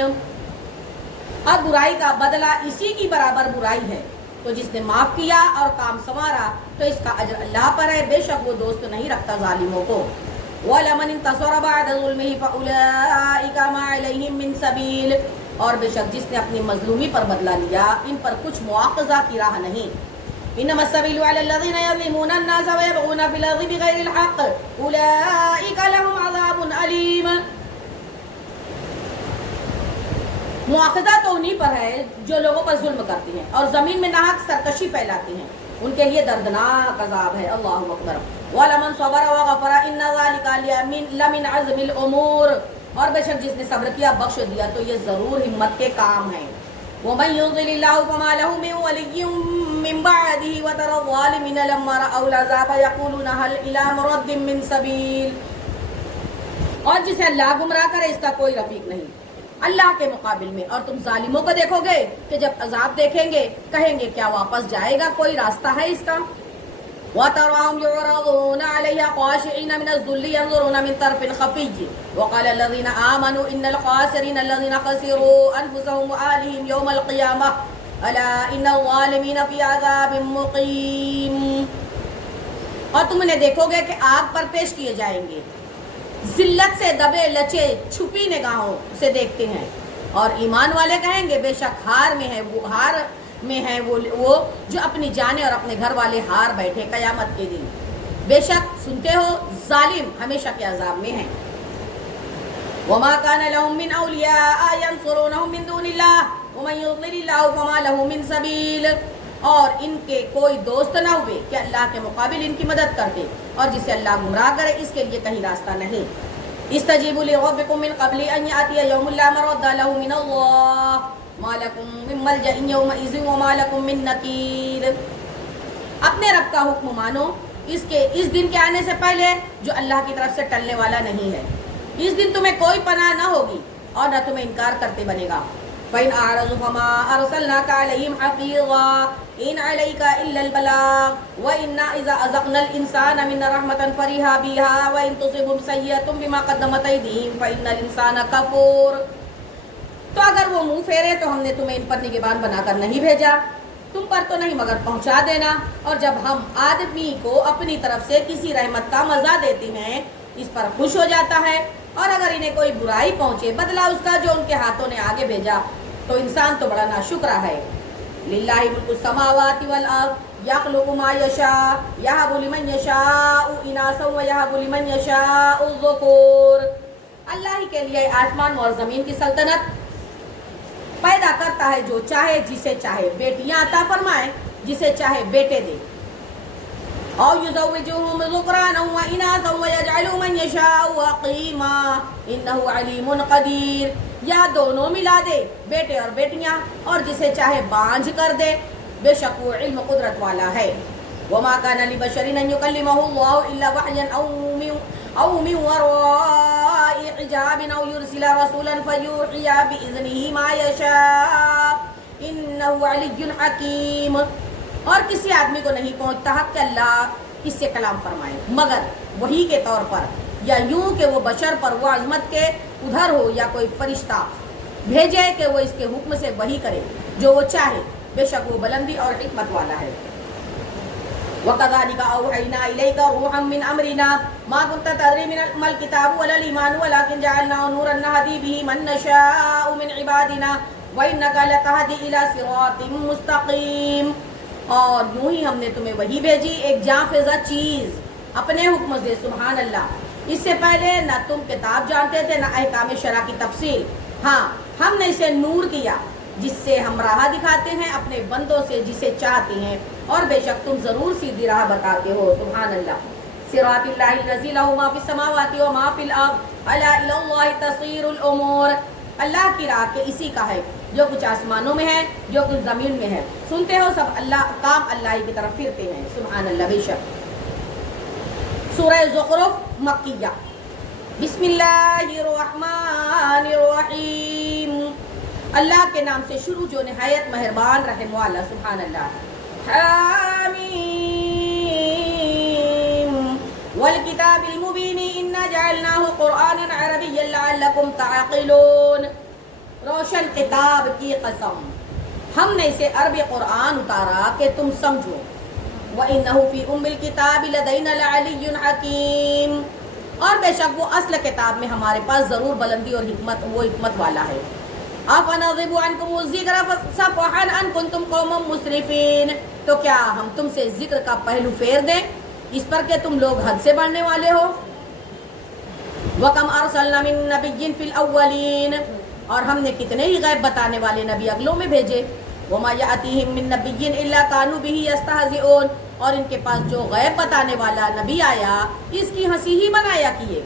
اور برائی کا بدلہ اسی کی برابر برائی ہے، تو جس نے معاف کیا اور کام سنوارا تو اس کا اجر اللہ پر ہے، بے شک وہ دوست نہیں رکھتا ظالموں کو. وَلَمَنِ انتَصَرَ بَعْدَ ظُلْمِهِ فَأُولَٰئِكَ مَا عَلَيْهِم مِّن سَبِيلٍ. اور بے شک جس نے اپنی مظلومی پر بدلہ لیا ان پر کچھ مواخذہ کی راہ نہیں. انما السبیل علی الذین یظلمون الناس ویبغون فی الارض بغیر الحق اولئک لهم عذاب علیم. مواخذہ تو انہی پر ہے جو لوگوں پر ظلم کرتے ہیں اور زمین میں ناحق سرکشی پھیلاتے ہیں، ان کے لیے دردناک عذاب ہے. اللہ اکبر. وَلَمَنْ صَبَرَ وَغَفَرَ إِنَّ ذَلِكَ لَمِنْ عَزْمِ الْأُمُورِ. اور بے شک جس نے صبر کیا بخش دیا تو یہ ضرور ہمت کے کام ہیں. وَمَن يُضْلِلِ اللَّهُ فَمَا لَهُ مِن وَلِيٍّ مِّن بَعْدِهِ وَتَرَى الظَّالِمِينَ لَمَّا رَأَوْا الْعَذَابَ يَقُولُونَ هَلْ إِلَىٰ مُرَدٍّ مِّن سَبِيلٍ. اور جسے اللہ گمراہ کرے اس کا کوئی رفیق نہیں اللہ کے مقابل میں. اور تم ظالموں کو دیکھو گے کہ جب عذاب دیکھیں گے کہیں گے کیا واپس جائے گا، کوئی راستہ ہے اس کا. وَتَرَاهُمْ يُعْرَضُونَ عَلَيْهَا خَاشِعِينَ مِنَ الذُّلِّ يَنظُرُونَ مِن طَرْفٍ خَفِيٍّ وَقَالَ الَّذِينَ آمَنُوا إِنَّ الْخَاسِرِينَ الَّذِينَ خَسِرُوا أَنفُسَهُمْ وَأَهْلِيهِمْ يَوْمَ الْقِيَامَةِ أَلَا إِنَّ الظَّالِمِينَ فِي عَذَابٍ مُّقِيمٍ. اور تم انہیں دیکھو گے کہ آگ پر پیش کیے جائیں گے، ذلت سے دبے لچے چھپی نگاہوں سے دیکھتے ہیں. اور ایمان والے کہیں گے بے شک ہار میں ہے وہ جو اپنی جانیں اور اپنے گھر والے ہار بیٹھے قیامت کے دن. بے شک سنتے ہو ظالم ہمیشہ کے عذاب میں ہیں. وما كان لهم من اولیاء ينصرونهم من دون الله ومن يضلل الله فما له من سبيل. اور ان کے کوئی دوست نہ ہوئے کہ اللہ کے مقابل ان کی مدد کرتے، اور جسے اللہ گمراہ کرے اس کے لیے کہیں راستہ نہیں. استجیبوا لربکم من قبل ان یأتی یوم لا مرد له من اللہ ما لکم من ملجأ یومئذ وما لکم من نکیر. اپنے رب کا حکم مانو اس دن کے آنے سے پہلے جو اللہ کی طرف سے ٹلنے والا نہیں ہے. اس دن تمہیں کوئی پناہ نہ ہوگی اور نہ تمہیں انکار کرتے بنے گا. فَإِنْ أَعْرَضُوا فَمَا أَرْسَلْنَاكَ عَلَيْهِمْ حَفِيظًا إِنْ عَلَيْكَ إِلَّا الْبَلَاغُ وَإِنَّا إِذَا أَذَقْنَا الْإِنسَانَ مِنَّا رَحْمَةً فَرِحَ بِهَا وَإِنْ تُصِبْهُمْ سَيِّئَةٌ بِمَا قَدَّمَتْ أَيْدِيهِمْ فَإِنَّ الْإِنسَانَ كَفُورٌ. تو اگر وہ منہ پھیرے تو ہم نے تمہیں ان پر نگہبان بنا کر نہیں بھیجا، تم پر تو نہیں مگر پہنچا دینا. اور جب ہم آدمی کو اپنی طرف سے کسی رحمت کا مزہ دیتے ہیں اس پر خوش ہو جاتا ہے، اور اگر انہیں کوئی برائی پہنچے بدلہ اس کا جو ان کے ہاتھوں نے آگے بھیجا تو انسان تو بڑا ناشکرا ہے. للہ ملک السماوات والارض یخلق ما یشاء یہب لمن یشاء اناثا ویہب لمن یشاء الذکور. اللہ ہی کے لیے آسمان اور زمین کی سلطنت، پیدا کرتا ہے جو چاہے جسے چاہے بیٹیاں عطا فرمائے جسے چاہے بیٹے دے. او یزوجہم ذکرانا و اناثا ویجعل من یشاء عقیما انہ علیم قدیر. یا دونوں ملا دے بیٹے اور بیٹیاں اور جسے چاہے بانجھ کر دے، بے شک وہ علم قدرت والا ہے. وما كان لبشر ان يكلمه الله الا وحيا او من وراء حجاب او يرسل رسولا فيوحي باذنه ما يشاء انه علي حكيم. اور کسی آدمی کو نہیں پہنچتا حق کہ اللہ اس سے کلام فرمائے مگر وحی کے طور پر، یا یوں کہ وہ بشر پر وہ عظمت کے ادھر ہو، یا کوئی فرشتہ بھیجے کہ وہ اس کے حکم سے وحی کرے جو وہ چاہے، بے شک وہ بلندی اور حکمت والا ہے. وَكَذَلِكَ أَوْحَيْنَا إِلَيْكَ رُوحًا مِّنْ أَمْرِنَا مَا كُنْتَ تَدْرِي مَا الْكِتَابُ وَلَا الْإِيمَانُ وَلَكِنْ جَعَلْنَاهُ نُورًا نَّهْدِي بِهِ مَن نَّشَاءُ مِنْ عِبَادِنَا وَإِنَّكَ لَتَهْدِي إِلَىٰ صِرَاطٍ مُّسْتَقِيمٍ۔ اور یوں ہی ہم نے تمہیں وہی بھیجی ایک جاں فضا چیز اپنے حکم سے، سبحان اللہ۔ اس سے پہلے نہ تم کتاب جانتے تھے نہ احکام شرع کی تفصیل، ہاں ہم نے اسے نور کیا جس سے ہم راہ دکھاتے ہیں اپنے بندوں سے جسے چاہتے ہیں، اور بے شک تم ضرور سیدھی راہ بتاتے ہو، سبحان اللہ۔ صراط اللہ الذی لہ ما فی السماوات و ما فی الارض الا الی اللہ تصیر الامور۔ اللہ کی راہ کے اسی کا ہے، جو کچھ آسمانوں میں ہے جو کچھ زمین میں ہے، سنتے ہو سب اللہ کام اللہ ہی کی طرف پھرتے ہیں، سبحان اللہ۔ بے شک سورہ زخرف مکیہ۔ بسم اللہ الرحمن الرحیم، اللہ کے نام سے شروع جو نہایت مہربان رحم والا، سبحان اللہ۔ حامیم والکتاب المبین انا جعلناہ قرآنا عربیا لعلکم تعقلون۔ روشن کتاب کی قسم، ہم نے اسے عربی قرآن اتارا کہ تم سمجھو۔ وَإِنَّهُ فِي أُمِّ الْكِتَابِ لَدَيْنَا لَعَلِيٌّ حَكِيمٌ، اور بے شک وہ اصل کتاب میں ہمارے پاس ضرور بلندی اور حکمت والا ہے۔ أَفَنَضْرِبُ عَنْكُمُ الذِّكْرَ صَفْحًا أَن كُنتُمْ قَوْمًا مُسْرِفِينَ، تو کیا ہم تم سے ذکر کا پہلو پھیر دیں اس پر کہ تم لوگ حد سے بڑھنے والے ہو۔ وَكَمْ أَرْسَلْنَا مِن نَّبِيٍّ فِي الْأَوَّلِينَ، اور ہم نے کتنے ہی غیب بتانے والے نبی اگلوں میں بھیجے۔ وَمَا يَأْتِيهِم مِّن نَّبِيٍّ إِلَّا كَانُوا بِهِ يَسْتَهْزِئُونَ، اور ان کے پاس جو غیب بتانے والا نبی آیا اس کی ہنسی ہی بنایا کیے۔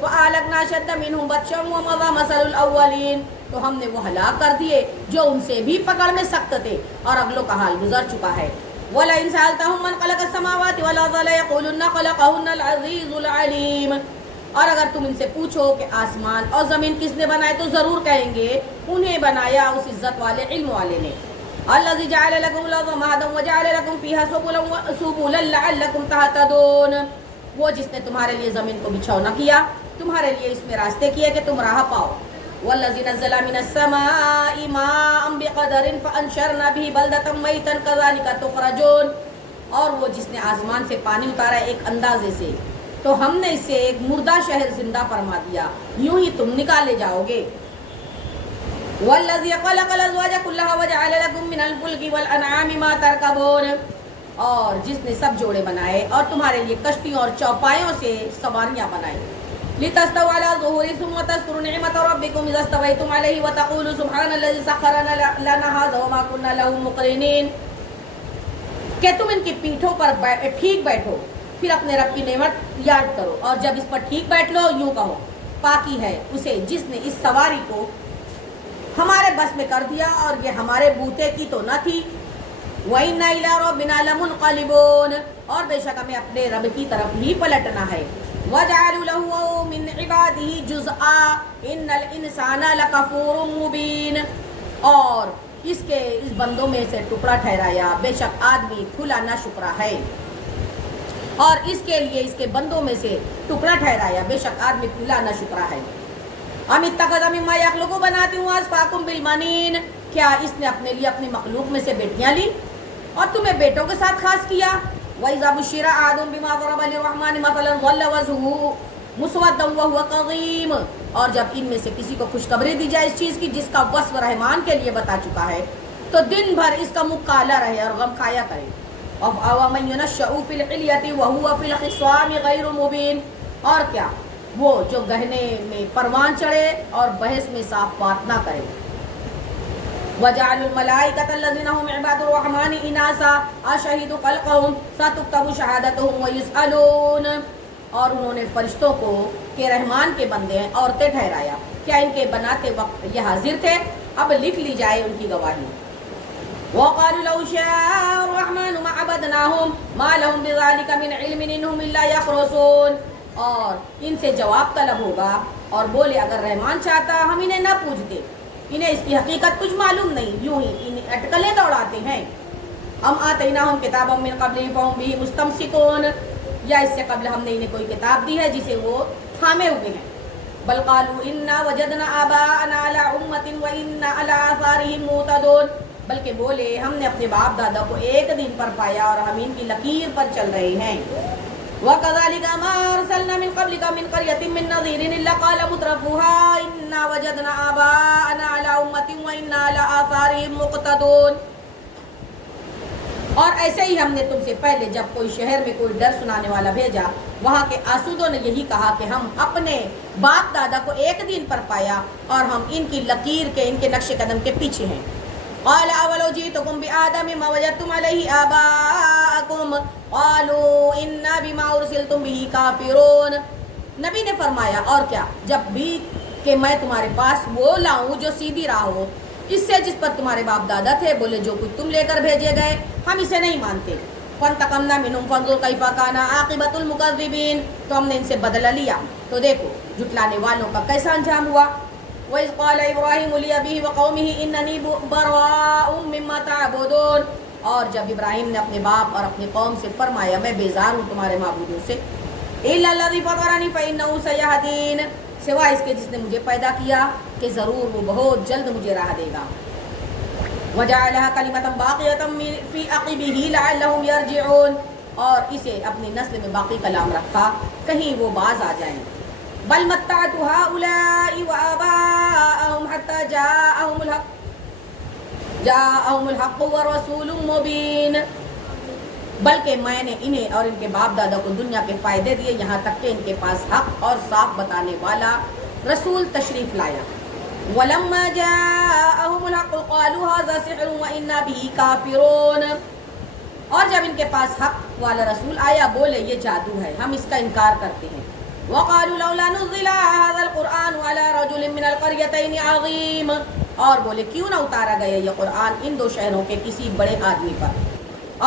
فَأَهْلَكْنَا أَشَدَّ مِنْهُمْ بَطْشًا وَمَضَىٰ مَثَلُ الْأَوَّلِينَ، تو ہم نے وہ ہلاک کر دیے جو ان سے بھی پکڑ میں سخت تھے، اور اگلوں کا حال گزر چکا ہے۔ وَلَئِنْ سَأَلْتَهُم مَّنْ خَلَقَ السَّمَاوَاتِ وَالْأَرْضَ لَيَقُولُنَّ خَلَقَهُنَّ الْعَزِيزُ الْعَلِيمُ، اور اگر تم ان سے پوچھو کہ آسمان اور زمین کس نے بنائے تو ضرور کہیں گے انہیں بنایا اس عزت والے علم والے نے۔ الذي جعل لكم الارض مهدا وجعل لكم فيها سبلا لعلكم تهتدون، وہ جس نے تمہارے لیے زمین کو بچھونا کیا، تمہارے لیے اس میں راستے کیے کہ تم راہ پاؤ۔ والذي نزل من السماء ماء بقدر فانشرنا به بلدة ميتا كذلك تخرجون، اور وہ جس نے آسمان سے پانی اتارا ایک اندازے سے تو ہم نے اسے ایک مردہ شہر زندہ فرما دیا، یوں ہی تم نکالے جاؤ گے۔ وَالَّذِي خَلَقَ الْأَزْوَاجَ كُلَّهَا وَجَعَلَ لَكُم مِّنَ الْفُلْكِ وَالْأَنْعَامِ مَا تَرْكَبُونَ، اور جس نے سب جوڑے بنائے اور تمہارے لیے کشتیوں اور چوپایوں سے سواریاں بنائیں۔ لِتَسْتَوُوا عَلَىٰ ظُهُورِهِ ثُمَّ تَذْكُرُوا نِعْمَةَ رَبِّكُمْ إِذَا اسْتَوَيْتُمْ عَلَيْهِ وَتَقُولُوا سُبْحَانَ الَّذِي سَخَّرَ لَنَا هَٰذَا وَمَا كُنَّا لَهُ مُقْرِنِينَ، کہ تم ان کی پیٹھوں پر ٹھیک بیٹھو، پھر اپنے رب کی نعمت یاد کرو، اور جب اس پر ٹھیک بیٹھ لو یوں کہو پاکی ہے اسے جس نے اس سواری کو ہمارے بس میں کر دیا اور یہ ہمارے بوتے کی تو نہ تھی۔ وَإِنَّا إِلَىٰ رَبِّنَا لَمُنْقَلِبُونَ، اور بے شک ہمیں اپنے رب کی طرف ہی پلٹنا ہے۔ وَجَعَلُوا لَهُ مِنْ عِبَادِهِ جُزْءًا إِنَّ الْإِنسَانَ لَكَفُورٌ مُّبِينٌ، اور اس بندوں میں سے ٹکڑا ٹھہرایا، بے شک آدمی کھلا نہ شکرا ہے، اور اس کے لیے اس کے بندوں میں سے ٹکڑا ٹھہرایا، بے شک آدمی کھلا نہ شکرا ہے۔ ام اتخذ مما یخلق بنات واصفاکم بالبنین، کیا اس نے اپنے لیے اپنی مخلوق میں سے بیٹیاں لی اور تمہیں بیٹوں کے ساتھ خاص کیا۔ وَإِذَا بُشِّرَ أَحَدٌ بِمَا ضَرَبَ لِلرَّحْمَنِ مَثَلًا ظَلَّ وَجْهُهُ مُسْوَدًّا وَهُوَ كَظِيمٌ، اور جب ان میں سے کسی کو خوشخبری دی جائے اس چیز کی جس کا وصف رحمان کے لیے بتا چکا ہے تو دن بھر اس کا منہ کالا رہے اور غم کھایا کرے۔ وَمَن يُنَشَّأُ فِي الْحِلْيَةِ وَهُوَ فِي الْخِصَامِ غَيْرُ مُبِينٍ، اور کیا وہ جو گہنے میں پروان چڑھے اور بحث میں صاف بات نہ کرے۔ وَجَعَلُوا الْمَلَائِكَةَ الَّذِينَ هُمْ عِبَادُ الرَّحْمَنِ إِنَاثًا أَشَهِدُوا خَلْقَهُمْ سَتُكْتَبُ شَهَادَتُهُمْ وَيُسْأَلُونَ، اور انہوں نے فرشتوں کو کہ رحمان کے بندے ہیں عورتیں ٹھہرایا، کیا ان کے بناتے وقت یہ حاضر تھے؟ اب لکھ لی جائے ان کی گواہی۔ وَقَالُوا لَوْ شَاءَ الرَّحْمَنُ مَا عَبَدْنَاهُمْ مَا لَهُمْ بِذَلِكَ مِنْ عِلْمٍ إِنْ هُمْ إِلَّا يَخْرُصُونَ، اور ان سے جواب طلب ہوگا اور بولے اگر رحمان چاہتا ہم انہیں نہ پوجتے، انہیں اس کی حقیقت کچھ معلوم نہیں، یوں ہی انہیں اٹکلیں دوڑاتے ہیں۔ ام آتیناہم کتابا من قبلہ فہم بہ مستمسکون، یا اس سے قبل ہم نے انہیں کوئی کتاب دی ہے جسے وہ تھامے ہوئے ہیں۔ بل قالوا انا وجدنا آباءنا علی امۃ وانا علی آثارہم مہتدون، بلکہ بولے ہم نے اپنے باپ دادا کو ایک دن پر پایا اور ہم ان کی لکیر پر چل رہے ہیں. وَكَذَلِكَ مَا أَرْسَلْنَا مِن قَبْلِكَ مِن قَرْيَةٍ مِّن نَّذِيرٍ إِلَّا قَالَ مُتْرَفُوهَا إِنَّا وَجَدْنَا آبَاءَنَا عَلَىٰ أُمَّةٍ وَإِنَّا عَلَىٰ آثَارِهِم مُقْتَدُونَ. اور ایسے ہی ہم نے تم سے پہلے جب کوئی شہر میں کوئی ڈر سنانے والا بھیجا، وہاں کے آسودوں نے یہی کہا کہ ہم اپنے باپ دادا کو ایک دن پر پایا اور ہم ان کی لکیر کے، ان کے نقش قدم کے پیچھے ہیں. قال اولو جئتکم بآدم ما وجدتم علیہ آباءکم قالوا انا بما ارسلتم به کافرون. نبی نے فرمایا اور کیا، جب بھی کہ میں تمہارے پاس وہ لاؤں جو سیدھی راہ ہو اس سے جس پر تمہارے باپ دادا تھے، بولے جو کچھ تم لے کر بھیجے گئے ہم اسے نہیں مانتے. فانتقمنا منہم فانظر کیف کان عاقبۃ المکذبین. تو ہم نے ان سے بدلہ لیا تو دیکھو جھٹلانے والوں کا کیسا انجام ہوا. وَإِذْ قَالَ إِبْرَاهِيمُ لِأَبِيهِ وَقَوْمِهِ إِنَّنِي بَرَاءٌ مِّمَّا تَعْبُدُونَ. اور جب ابراہیم نے اپنے باپ اور اپنی قوم سے فرمایا میں بیزار ہوں تمہارے معبودوں سے. إِلَّا الَّذِي فَطَرَنِي فَإِنَّهُ سَيَهْدِينِ. سوائے اس کے جس نے مجھے پیدا کیا کہ ضرور وہ بہت جلد مجھے راہ دے گا. وَجَعَلَهَا كَلِمَةً بَاقِيَةً فِي عَقِبِهِ لَعَلَّهُمْ يَرْجِعُونَ. اور اسے اپنی نسل میں باقی کلام رکھا کہیں وہ باز آ جائیں. بل متعت هؤلاء وآباءهم حتى جاءهم الحق ورسول مبين. بلکہ میں نے انہیں اور ان کے باپ دادا کو دنیا کے فائدے دیے یہاں تک کہ ان کے پاس حق اور صاف بتانے والا رسول تشریف لایا. وَلَمَّا جَاءَهُمُ الْحَقُّ قَالُوا هَذَا سِحْرٌ وَإِنَّا بِهِ كَافِرُونَ. اور جب ان کے پاس حق والا رسول آیا بولے یہ جادو ہے، ہم اس کا انکار کرتے ہیں. وَقَالُوا لَوْلَا نُزِّلَ هَذَا الْقُرْآنُ عَلَىٰ رَجُلٍ مِّنَ الْقَرْيَتَيْنِ عَظِيمٍ. اور بولے کیوں نہ اتارا گیا یہ قرآن ان دو شہروں کے کسی بڑے آدمی پر.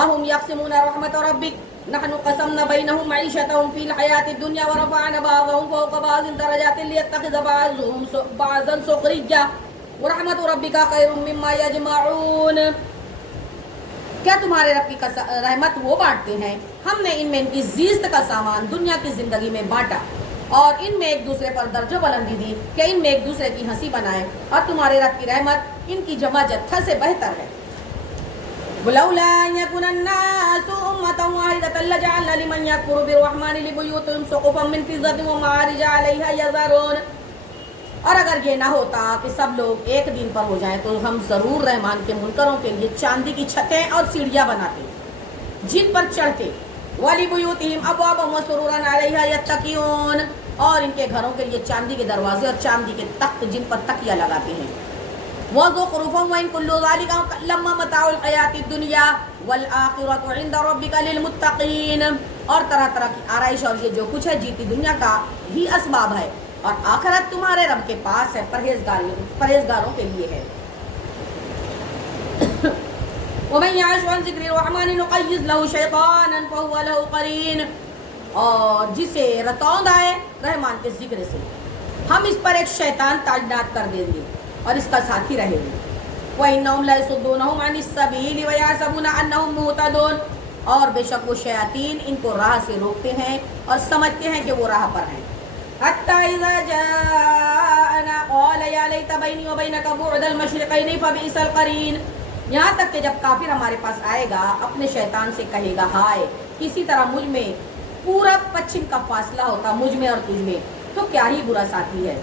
اَهُمْ يَقْسِمُونَ رَحْمَتَ رَبِّكَ نَحْنُ قَسَمْنَا بَيْنَهُمْ مَعِيشَتَهُمْ فِي الْحَيَاةِ الدُّنْيَا وَرَفَعْنَا بَعْضَهُمْ فَوْقَ بَعْضٍ دَرَجَاتٍ لِيَتَّخِذَ بَعْضُهُمْ بَعْضًا سُخْرِيًّا وَرَحْمَتُ رَبِّكَ خَيْرٌ مِّمَّا يَجْمَعُونَ. کیا تمہارے رب کی رحمت وہ بانٹتے ہیں؟ ہم نے ان میں ان کی زیست کا سامان دنیا کی زندگی میں بانٹا اور ان میں ایک دوسرے پر درجہ بلندی دی کہ ان میں ایک دوسرے کی ہنسی بنائے، اور تمہارے رب کی رحمت ان کی جمع جتھا سے بہتر ہے. وَلَوْلَا أَن يَكُونَ النَّاسُ أُمَّةً وَاحِدَةً لَجَعَلْنَا لِمَن يَكْفُرُ بِالرَّحْمَٰنِ لِبُيُوتِهِمْ سُقُفًا مِّن فِضَّةٍ وَمَعَارِجَ عَلَيْهَا يَظْهَرُونَ. اور اگر یہ نہ ہوتا کہ سب لوگ ایک دن پر ہو جائیں تو ہم ضرور رحمان کے منکروں کے لیے چاندی کی چھتیں اور سیڑھیاں بناتے جن پر چڑھتے. وَلِبُيُوتِهِمْ أَبْوَابًا وَسُرُرًا عَلَيْهَا يَتَّكِئُونَ. اور ان کے گھروں کے لیے چاندی کے دروازے اور چاندی کے تخت جن پر تکیہ لگاتے ہیں. وَزُخْرُفًا وَإِن كُلُّ ذَلِكَ لَمَّا مَتَاعُ الْحَيَاةِ الدُّنْيَا وَالْآخِرَةُ عِندَ رَبِّكَ لِلْمُتَّقِينَ. اور طرح طرح کی آرائش اور یہ جو کچھ ہے جیتی دنیا کا ہی اسباب ہے، اور آخرت تمہارے رب کے پاس ہے، پرہیزگاروں کے لیے ہے. وَمَن يَعْشُ عَن ذِكْرِ الرَّحْمَٰنِ نُقَيِّضْ لَهُ شَيْطَانًا فَهُوَ لَهُ قَرِينٌ. اور جسے رتوند آئے رحمان کے ذکر سے ہم اس پر ایک شیطان تعینات کر دیں گے اور اس کا ساتھی رہے گا. وَإِنَّهُمْ لَيَصُدُّونَهُمْ عَنِ السَّبِيلِ وَيَحْسَبُونَ أَنَّهُمْ مُهْتَدُونَ. اور بے شک وہ شیاطین ان کو راہ سے روکتے ہیں اور سمجھتے ہیں کہ وہ راہ پر ہیں. حَتَّى إِذَا جَاءَنَا قَالَ يَا لَيْتَ بَيْنِي وَبَيْنَكَ بُعْدَ الْمَشْرِقَيْنِ فَبِئْسَ الْقَرِينُ. یہاں تک کہ جب کافر ہمارے پاس آئے گا اپنے شیطان سے کہے گا ہائے کسی طرح مجھ میں پورا پچھم کا فاصلہ ہوتا مجھ میں اور تجھ میں، تو کیا ہی برا ساتھی ہے.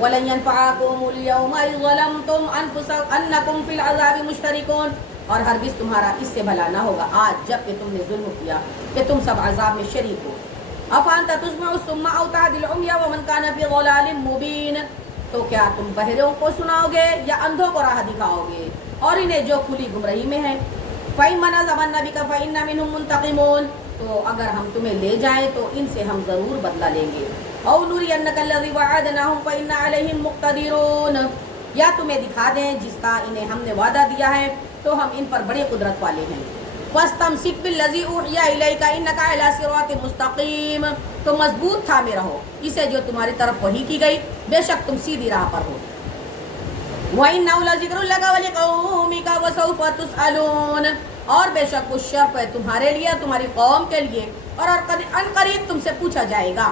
وَلَن يَنفَعَكُمُ الْيَوْمَ إِذْ ظَلَمْتُمْ أَنَّكُمْ فِي الْعَذَابِ مُشْتَرِكُونَ. اور ہرگز تمہارا اس سے بھلا نہ ہوگا آج جب کہ تم نے ظلم کیا کہ تم سب عذاب میں شریک ہو. أَفَأَنْتَ تُسْمِعُ الصُّمَّ أَوْ تَهْدِي الْعُمْيَ وَمَنْ كَانَ فِي ضَلَالٍ مُّبِينٍ. تو کیا تم بہروں کو سناؤ گے یا اندھوں کو راہ دکھاؤ گے اور انہیں جو کھلی گمراہی میں ہے. فَإِمَّا نَذْهَبَنَّ بِكَ فَإِنَّا مِنْهُمْ مُنْتَقِمُونَ. تو اگر ہم تمہیں لے جائیں تو ان سے ہم ضرور بدلہ لیں گے. أَوْ نُرِيَنَّكَ الَّذِي وَعَدْنَاهُمْ فَإِنَّا عَلَيْهِمْ مُقْتَدِرُونَ. یا تمہیں دکھا دیں جس کا انہیں ہم نے وعدہ دیا ہے تو ہم ان پر بڑے قدرت والے ہیں. فَاسْتَمْسِكْ بِالَّذِي أُوحِيَ إِلَيْكَ إِنَّكَ عَلَىٰ صِرَاطٍ مُّسْتَقِيمٍ. تو مضبوط تھامے رہو اسے جو تمہاری طرف وحی کی گئی، بے شک تم سیدھی راہ پر ہو. وَإِنَّهُ لَذِكْرٌ لَكَ وَلِقَوْمِكَ وَسَوْفَ تُسْأَلُونَ. اور بے شک وہ شرف ہے تمہارے لیے تمہاری قوم کے لیے، اور عنقریب تم سے پوچھا جائے گا.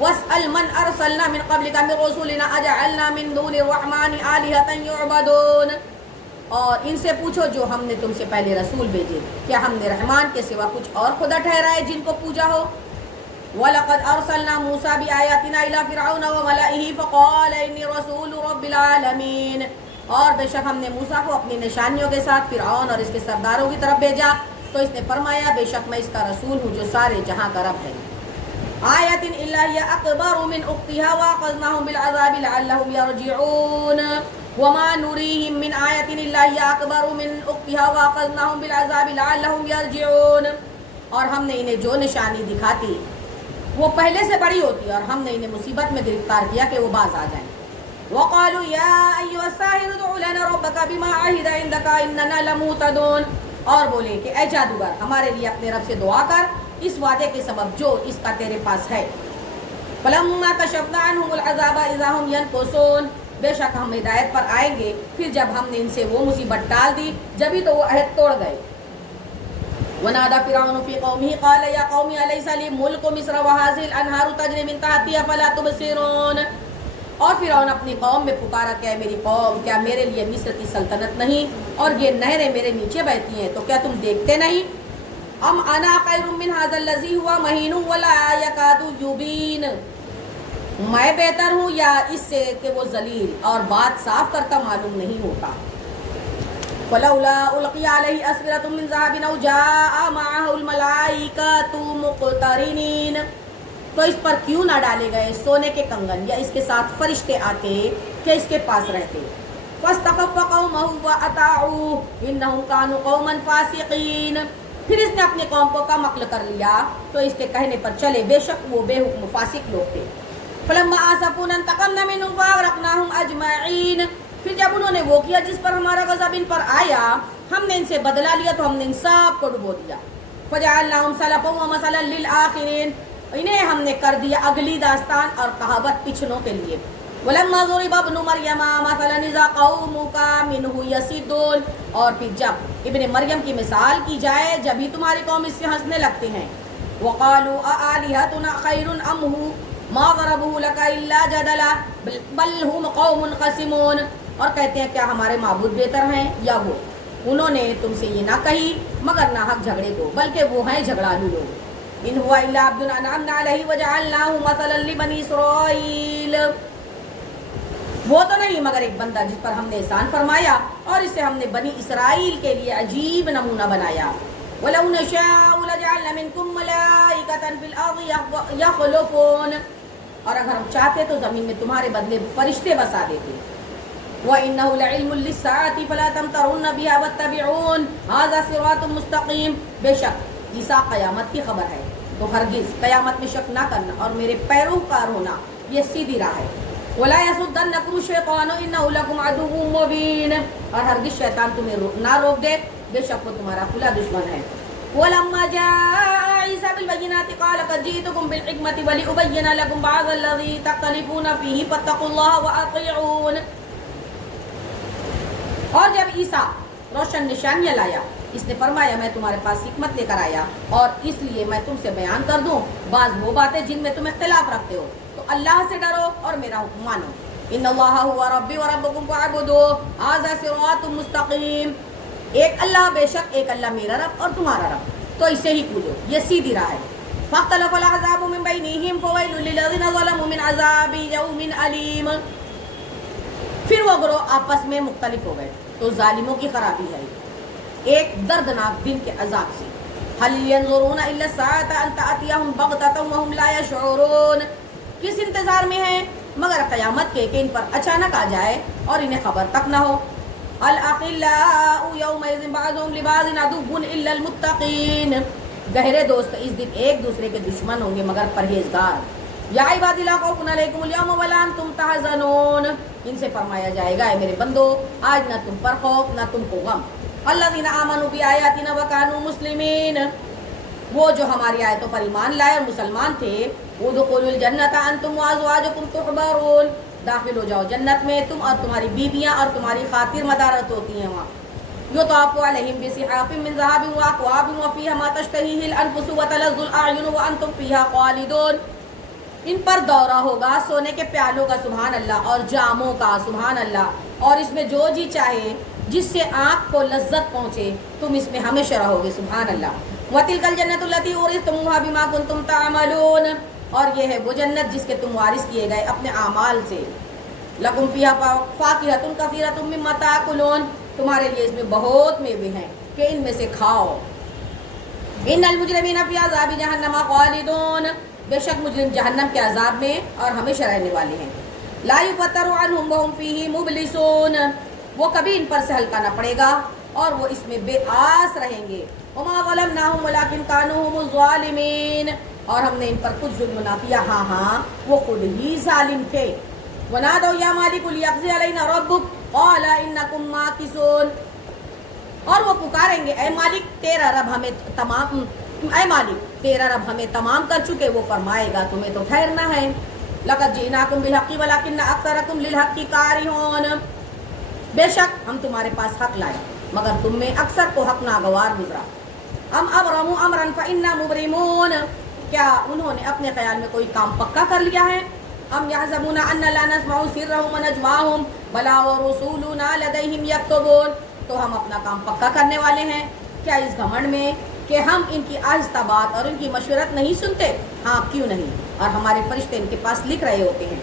وَاسْأَلْ مَنْ أَرْسَلْنَا مِنْ قَبْلِكَ مِنْ رُسُلِنَا أَجَعَلْنَا مِنْ دُونِ الرَّحْمَٰنِ آلِهَةً يُعْبَدُونَ. اور ان سے پوچھو جو ہم نے تم سے پہلے رسول بھیجے، کیا ہم نے رحمان کے سوا کچھ اور خدا ٹھہرائے جن کو پوجا ہو؟ وَلَقَدْ أَرْسَلْنَا مُوسَىٰ بِآيَاتِنَا إِلَىٰ فِرْعَوْنَ وَمَلَئِهِ فَقَالَ إِنِّي رَسُولُ رَبِّ الْعَالَمِينَ، اور بے شک ہم نے موسیٰ کو اپنی نشانیوں کے ساتھ فرعون اور اس کے سرداروں کی طرف بھیجا، تو اس نے فرمایا بے شک میں اس کا رسول ہوں جو سارے جہاں کا رب ہے۔ آیَةٍ إِلَّا هِيَ أَكْبَرُ مِنْ أُخْتِهَا وَأَخَذْنَاهُمْ بِالْعَذَابِ لَعَلَّهُمْ يَرْجِعُونَ وَمَا نُرِيهِمْ مِنْ آيَةٍ إِلَّا هِيَ أَكْبَرُ مِنْ أُخْتِهَا وَأَخَذْنَاهُمْ بِالْعَذَابِ لَعَلَّهُمْ يَرْجِعُونَ، اور ہم نے انہیں جو نشانی دکھاتی وہ پہلے سے بڑی ہوتی اور ہم نے انہیں مصیبت میں گرفتار کیا کہ وہ باز آ جائیں۔ وَقَالُوا يَا أَيُّهَا السَّاحِرُ ادْعُ لَنَا رَبَّكَ بِمَا عَهِدَ عِندَكَ إِنَّنَا لَمُهْتَدُونَ، اور بولے کہ اے جادوگر ہمارے لیے اپنے رب سے دعا کر اس وعدے کے سبب جو اس کا تیرے پاس ہے۔ فَلَمَّا كَشَفْنَا عَنْهُمُ الْعَذَابَ إِذَا هُمْ يَنْكُثُونَ، بے شک ہم ہدایت پر آئیں گے پھر جب ہم نے ان سے وہ مصیبت ٹال دی جبھی تو وہ عہد توڑ گئے۔ وَنَادَى فِرْعَوْنُ فِي قَوْمِهِ قَالَ يَا قَوْمِ أَلَيْسَ لِي مُلْكُ مِصْرَ وَهَٰذِهِ الْأَنْهَارُ تَجْرِي مِن تَحْتِي أَفَلَا تُبْصِرُونَ، اور فرعون اپنی قوم میں پکارا کہ اے میری قوم کیا میرے لیے مصر کی سلطنت نہیں اور یہ نہریں میرے نیچے بہتی ہیں، تو کیا تم دیکھتے نہیں؟ ام انا خیر من هذا الذي هو مهین ولا يكاد يبین، میں بہتر ہوں یا اس سے کہ وہ ذلیل اور بات صاف کرتا معلوم نہیں ہوتا۔ فلولا القی علیہ اسورۃ من ذهب او جاء معه الملائکۃ مقترنین، تو اس پر کیوں نہ ڈالے گئے سونے کے کنگن یا اس کے ساتھ فرشتے آتے کہ اس کے پاس رہتے۔ فاستخف قومه واطاعوه انهم كانوا قوما فاسقین، پھر اس نے اپنی قوم کو کم عقل کر لیا تو اس کے کہنے پر چلے، بے شک وہ بے حکم فاسق لوگ تھے۔ فلما آسفونا انتقمنا منهم فاغرقناهم اجمعین، پھر جب انہوں نے وہ کیا جس پر ہمارا غضب ان پر آیا ہم نے ان سے بدلہ لیا تو ہم نے ان سب کو ڈبو دیا۔ فجعلناهم سلفا ومثلا للآخرین، انہیں ہم نے کر دیا اگلی داستان اور کہاوت پچھلوں کے لیے۔ وَلَمَّا ضُرِبَ ابْنُ مَرْيَمَ مَثَلًا إِذَا قَوْمُكَ مِنْهُ يَصِدُّونَ، اور پھر جب ابن مریم کی مثال کی جائے جب ہی تمہاری قوم اس سے ہنسنے لگتے ہیں۔ وَقَالُوا أَآلِهَتُنَا خَيْرٌ أَمْ هُوَ مَا ضَرَبُوهُ لَكَ إِلَّا جَدَلًا بَلْ هُمْ قَوْمٌ خَصِمُونَ، اور کہتے ہیں کیا ہمارے معبود بہتر ہیں یا وہ، انہوں نے تم سے یہ نہ کہی مگر ناحق جھگڑے کو، بلکہ وہ ہیں جھگڑالو لوگ۔ إِنْ هُوَ إِلَّا عَبْدٌ أَنْعَمْنَا عَلَيْهِ وَجَعَلْنَاهُ مَثَلًا لِبَنِي إِسْرَائِيلَ، وہ تو نہیں مگر ایک بندہ جس پر ہم نے احسان فرمایا اور اس سے ہم نے بنی اسرائیل کے لیے عجیب نمونہ بنایا۔ وَلَوْ نَشَاءُ لَجَعَلْنَا مِنْكُمْ مَلَائِكَةً فِي الْأَرْضِ يَخْلُفُونَ، اور اگر ہم چاہتے تو زمین میں تمہارے بدلے فرشتے بسا دیتے۔ وَإِنَّهُ لَعِلْمٌ لِلسَّاعَةِ فَلَا تَمْتَرُنَّ بِهَا وَاتَّبِعُونِ هَٰذَا صِرَاطٌ مُسْتَقِيمٌ، بے شک عیسیٰ قیامت کی خبر ہے تو ہرگز قیامت میں شک نہ کرنا اور میرے پیروکار ہونا یہ سیدھی راہ ہے۔ وَلَا يَصُدَّنَّكُمُ الشَّيْطَانُ إِنَّهُ لَكُمْ عَدُوٌّ مُّبِينٌ، اور ہرگز شیطان تمہیں نہ روک دے، بے شک وہ تمہارا کھلا دشمن ہے۔ وَلَمَّا جَاءَ عِيسَىٰ بِالْبَيِّنَاتِ قَالَ قَدْ جِئْتُكُم بِالْحِكْمَةِ وَلِأُبَيِّنَ لَكُم بَعْضَ الَّذِي تَخْتَلِفُونَ فِيهِ فَاتَّقُوا اللَّهَ وَأَطِيعُونِ، اور جب عیسیٰ روشن نشانیاں لایا اس نے فرمایا میں تمہارے پاس حکمت لے کر آیا اور اس لیے میں تم سے بیان کر دوں بعض وہ باتیں جن میں تم اختلاف رکھتے ہو، تو اللہ سے ڈرو اور میرا حکم مانو۔ ان اللہ هو ربی و ربکم فاعبدوہ ھذا صراط مستقیم، ایک اللہ بے شک ایک اللہ میرا رب اور تمہارا رب، تو اسے ہی پوجو، یہ سیدھی راہ ہے۔ فاختلف الاحزاب من بینہم فویل للذین ظلموا من عذاب یوم علیم، پھر وہ گروہ آپس میں مختلف ہو گئے تو ظالموں کی خرابی ہے ایک دردناک دن کے عذاب سے۔ هل ينظرون الا الساعة ان تأتيهم بغتة وهم لا يشعرون، کس انتظار میں ہیں مگر قیامت کے کہ ان پر اچانک آ جائے اور انہیں خبر تک نہ ہو۔ الاخلاء يومئذ بعضهم لبعض عدو الا المتقين، گہرے دوست اس دن ایک دوسرے کے دشمن ہوں گے مگر پرہیزگار۔ یا عبادی لا خوف علیکم اليوم ولا انتم تحزنون، ان سے فرمایا جائے گا اے میرے بندو آج نہ تم پر خوف نہ تم کو غم۔ الذین آمنوا بآیاتنا وکانوا مسلمین، وہ جو ہماری آیتوں پر ایمان لائے اور مسلمان تھے۔ ادخلوا الجنۃ انتم وازواجکم تحبرون، داخل ہو جاؤ جنت میں تم اور تمہاری بیویاں اور تمہاری خاطر مدارت ہوتی ہیں وہاں۔ یطاف علیہم بصحاف من ذهب واکواب وفیہا ما تشتہیہ الانفس وتلذ الاعین وانتم فیہا خالدون، ان پر دورہ ہوگا سونے کے پیالوں کا سبحان اللہ اور جاموں کا سبحان اللہ، اور اس میں جو جی چاہے جس سے آنکھ کو لذت پہنچے، تم اس میں ہمیشہ رہو گے. سبحان اللہ. وَتِلْكَ الْجَنَّةُ الَّتِي أُورِثْتُمُوهَا بِمَا كُنْتُمْ تَعْمَلُونَ، اور یہ ہے وہ جنت جس کے تم وارث کیے گئے اپنے اعمال سے. لَكُمْ فِيهَا فَاكِهَةٌ كَثِيرَةٌ مِّمَّا تَأْكُلُونَ، تمہارے لیے اس میں بہت میوے ہیں کہ ان میں سے کھاؤ. ان المجرمین فی عذاب جہنم خالدون، بے شک مجرم جہنم کے عذاب میں اور ہمیشہ رہنے والے ہیں. لا یفتر عنہم وہم فیہ مبلسون، وہ کبھی ان پر سے ہلکا نہ پڑے گا اور وہ اس میں بے آس رہیں گے. وما ظلمناہم ولکن کانوا هم الظالمین، اور ہم نے ان پر کچھ ظلم نہ کیا، ہاں وہ خود ہی ظالم تھے. ونادوا یا مالک لیقضی علینا ربک قال انکم ماکثون، اور وہ پکاریں گے اے مالک تیرا رب ہمیں تمام کر چکے، وہ فرمائے گا تمہیں تو ٹھہرنا ہے. لقد جئناکم بالحق ولکن اکثرکم للحق کارہون، بے شک ہم تمہارے پاس حق لائے مگر تم میں اکثر کو حق ناگوار گزرا. ام ابرموا امرا فانا مبرمون، کیا انہوں نے اپنے خیال میں کوئی کام پکا کر لیا ہے؟ ام یحسبون ان لا نسمع سرهم ونجواهم بلا ورسولنا لديهم یکتبون، تو ہم اپنا کام پکا کرنے والے ہیں کیا اس گھمنڈ میں کہ ہم ان کی آہستہ بات اور ان کی مشورت نہیں سنتے؟ ہاں کیوں نہیں، اور ہمارے فرشتے ان کے پاس لکھ رہے ہوتے ہیں.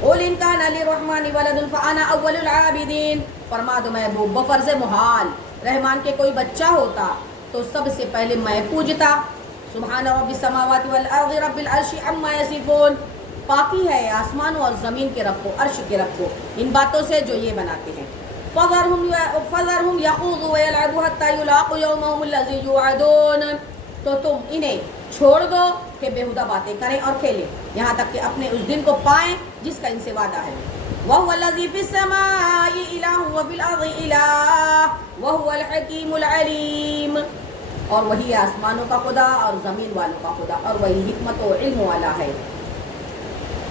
قل ان کان للرحمن ولد فانا اول العابدین، فرما دو محبوب بفرض محال رحمان کے کوئی بچہ ہوتا تو سب سے پہلے میں پوجتا. سبحان رب السماوات والارض رب العرش عما یصفون، پاکی ہے آسمانوں اور زمین کے رب کو، عرش کے رب کو ان باتوں سے جو یہ بناتے ہیں. فَذَرْهُمْ يَخُوضُوا وَيَلْعَبُوا حَتَّى يُلَاقُوا يَوْمَهُمُ الَّذِي يُوعَدُونَ، تو تم انہیں چھوڑ دو کہ بےہودہ باتیں کریں اور کھیلیں یہاں تک کہ اپنے اس دن کو پائیں جس کا ان سے وعدہ ہے. وَهُوَ الَّذِي فِي السَّمَاءِ إِلَٰهٌ وَفِي الْأَرْضِ إِلَٰهٌ وَهُوَ الْحَكِيمُ الْعَلِيمُ، اور وہی آسمانوں کا خدا اور زمین والوں کا خدا اور وہی حکمت و علم والا ہے.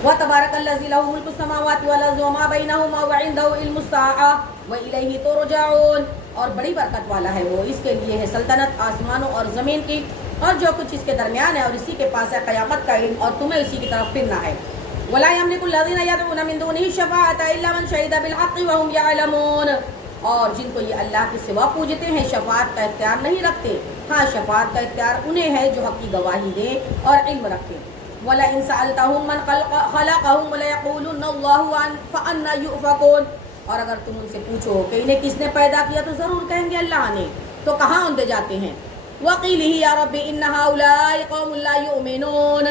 وَتَبَارَكَ الَّذِي لَهُ مُلْكُ السَّمَاوَاتِ وَالْأَرْضِ وَمَا بَيْنَهُمَا وَعِندَهُ عِلْمُ السَّاعَةِ وَإِلَيْهِ تُرْجَعُونَ، اور بڑی برکت والا ہے وہ، اس کے لیے ہے سلطنت آسمانوں اور زمین کی اور جو کچھ اس کے درمیان ہے، اور اسی کے پاس ہے قیامت کا علم اور تمہیں اسی کی طرف پھرنا ہے. وَلَا يَمْلِكُ الَّذِينَ يَدْعُونَ مِن دُونِهِ الشَّفَاعَةَ إِلَّا مَنْ شَهِدَ بِالْحَقِّ وَهُمْ يَعْلَمُونَ، اور جن کو یہ اللہ کے سوا پوجتے ہیں شفاعت کا اختیار نہیں رکھتے، ہاں شفاعت کا اختیار انہیں ہے جو حق کی گواہی دیں اور علم رکھیں. وَلَئِن سَأَلْتَهُم مَّنْ خَلَقَهُمْ لَيَقُولُنَّ اللَّهُ فَأَنَّىٰ يُؤْفَكُونَ، اور اگر تم ان سے پوچھو کہ انہیں کس نے پیدا کیا تو ضرور کہیں گے اللہ نے، تو کہاں اندھے جاتے ہیں. وَقِيلِهِ يَا رَبِّ إِنَّ هَٰؤُلَاءِ قَوْمٌ لَّا يُؤْمِنُونَ،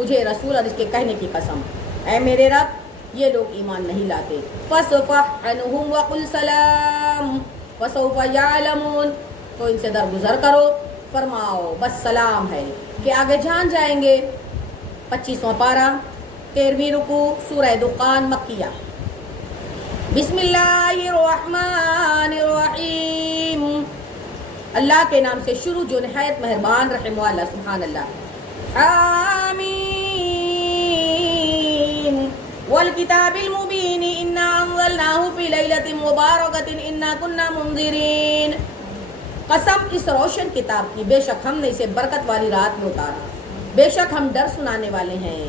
مجھے رسول اور اس کے کہنے کی قسم، اے میرے رب یہ لوگ ایمان نہیں لاتے. فَاصْفَحْ عَنْهُمْ وَقُلْ سَلَامٌ فَسَوْفَ يَعْلَمُونَ، تو ان سے درگزر کرو، فرماؤ بس سلام ہے کہ آگے جان جائیں گے. 25واں پارہ 13ویں رکوع سورہ دخان مکیہ. بسم اللہ الرحمن الرحیم، اللہ کے نام سے شروع جو نہایت مہربان رحم والا. سبحان اللہ. آمین والکتاب المبین انا انزلناہ فی لیلۃ مبارکۃ انا کنا منذرین، قسم اس روشن کتاب کی، بے شک ہم نے اسے برکت والی رات میں اتارا، بے شک ہم ڈر سنانے والے ہیں.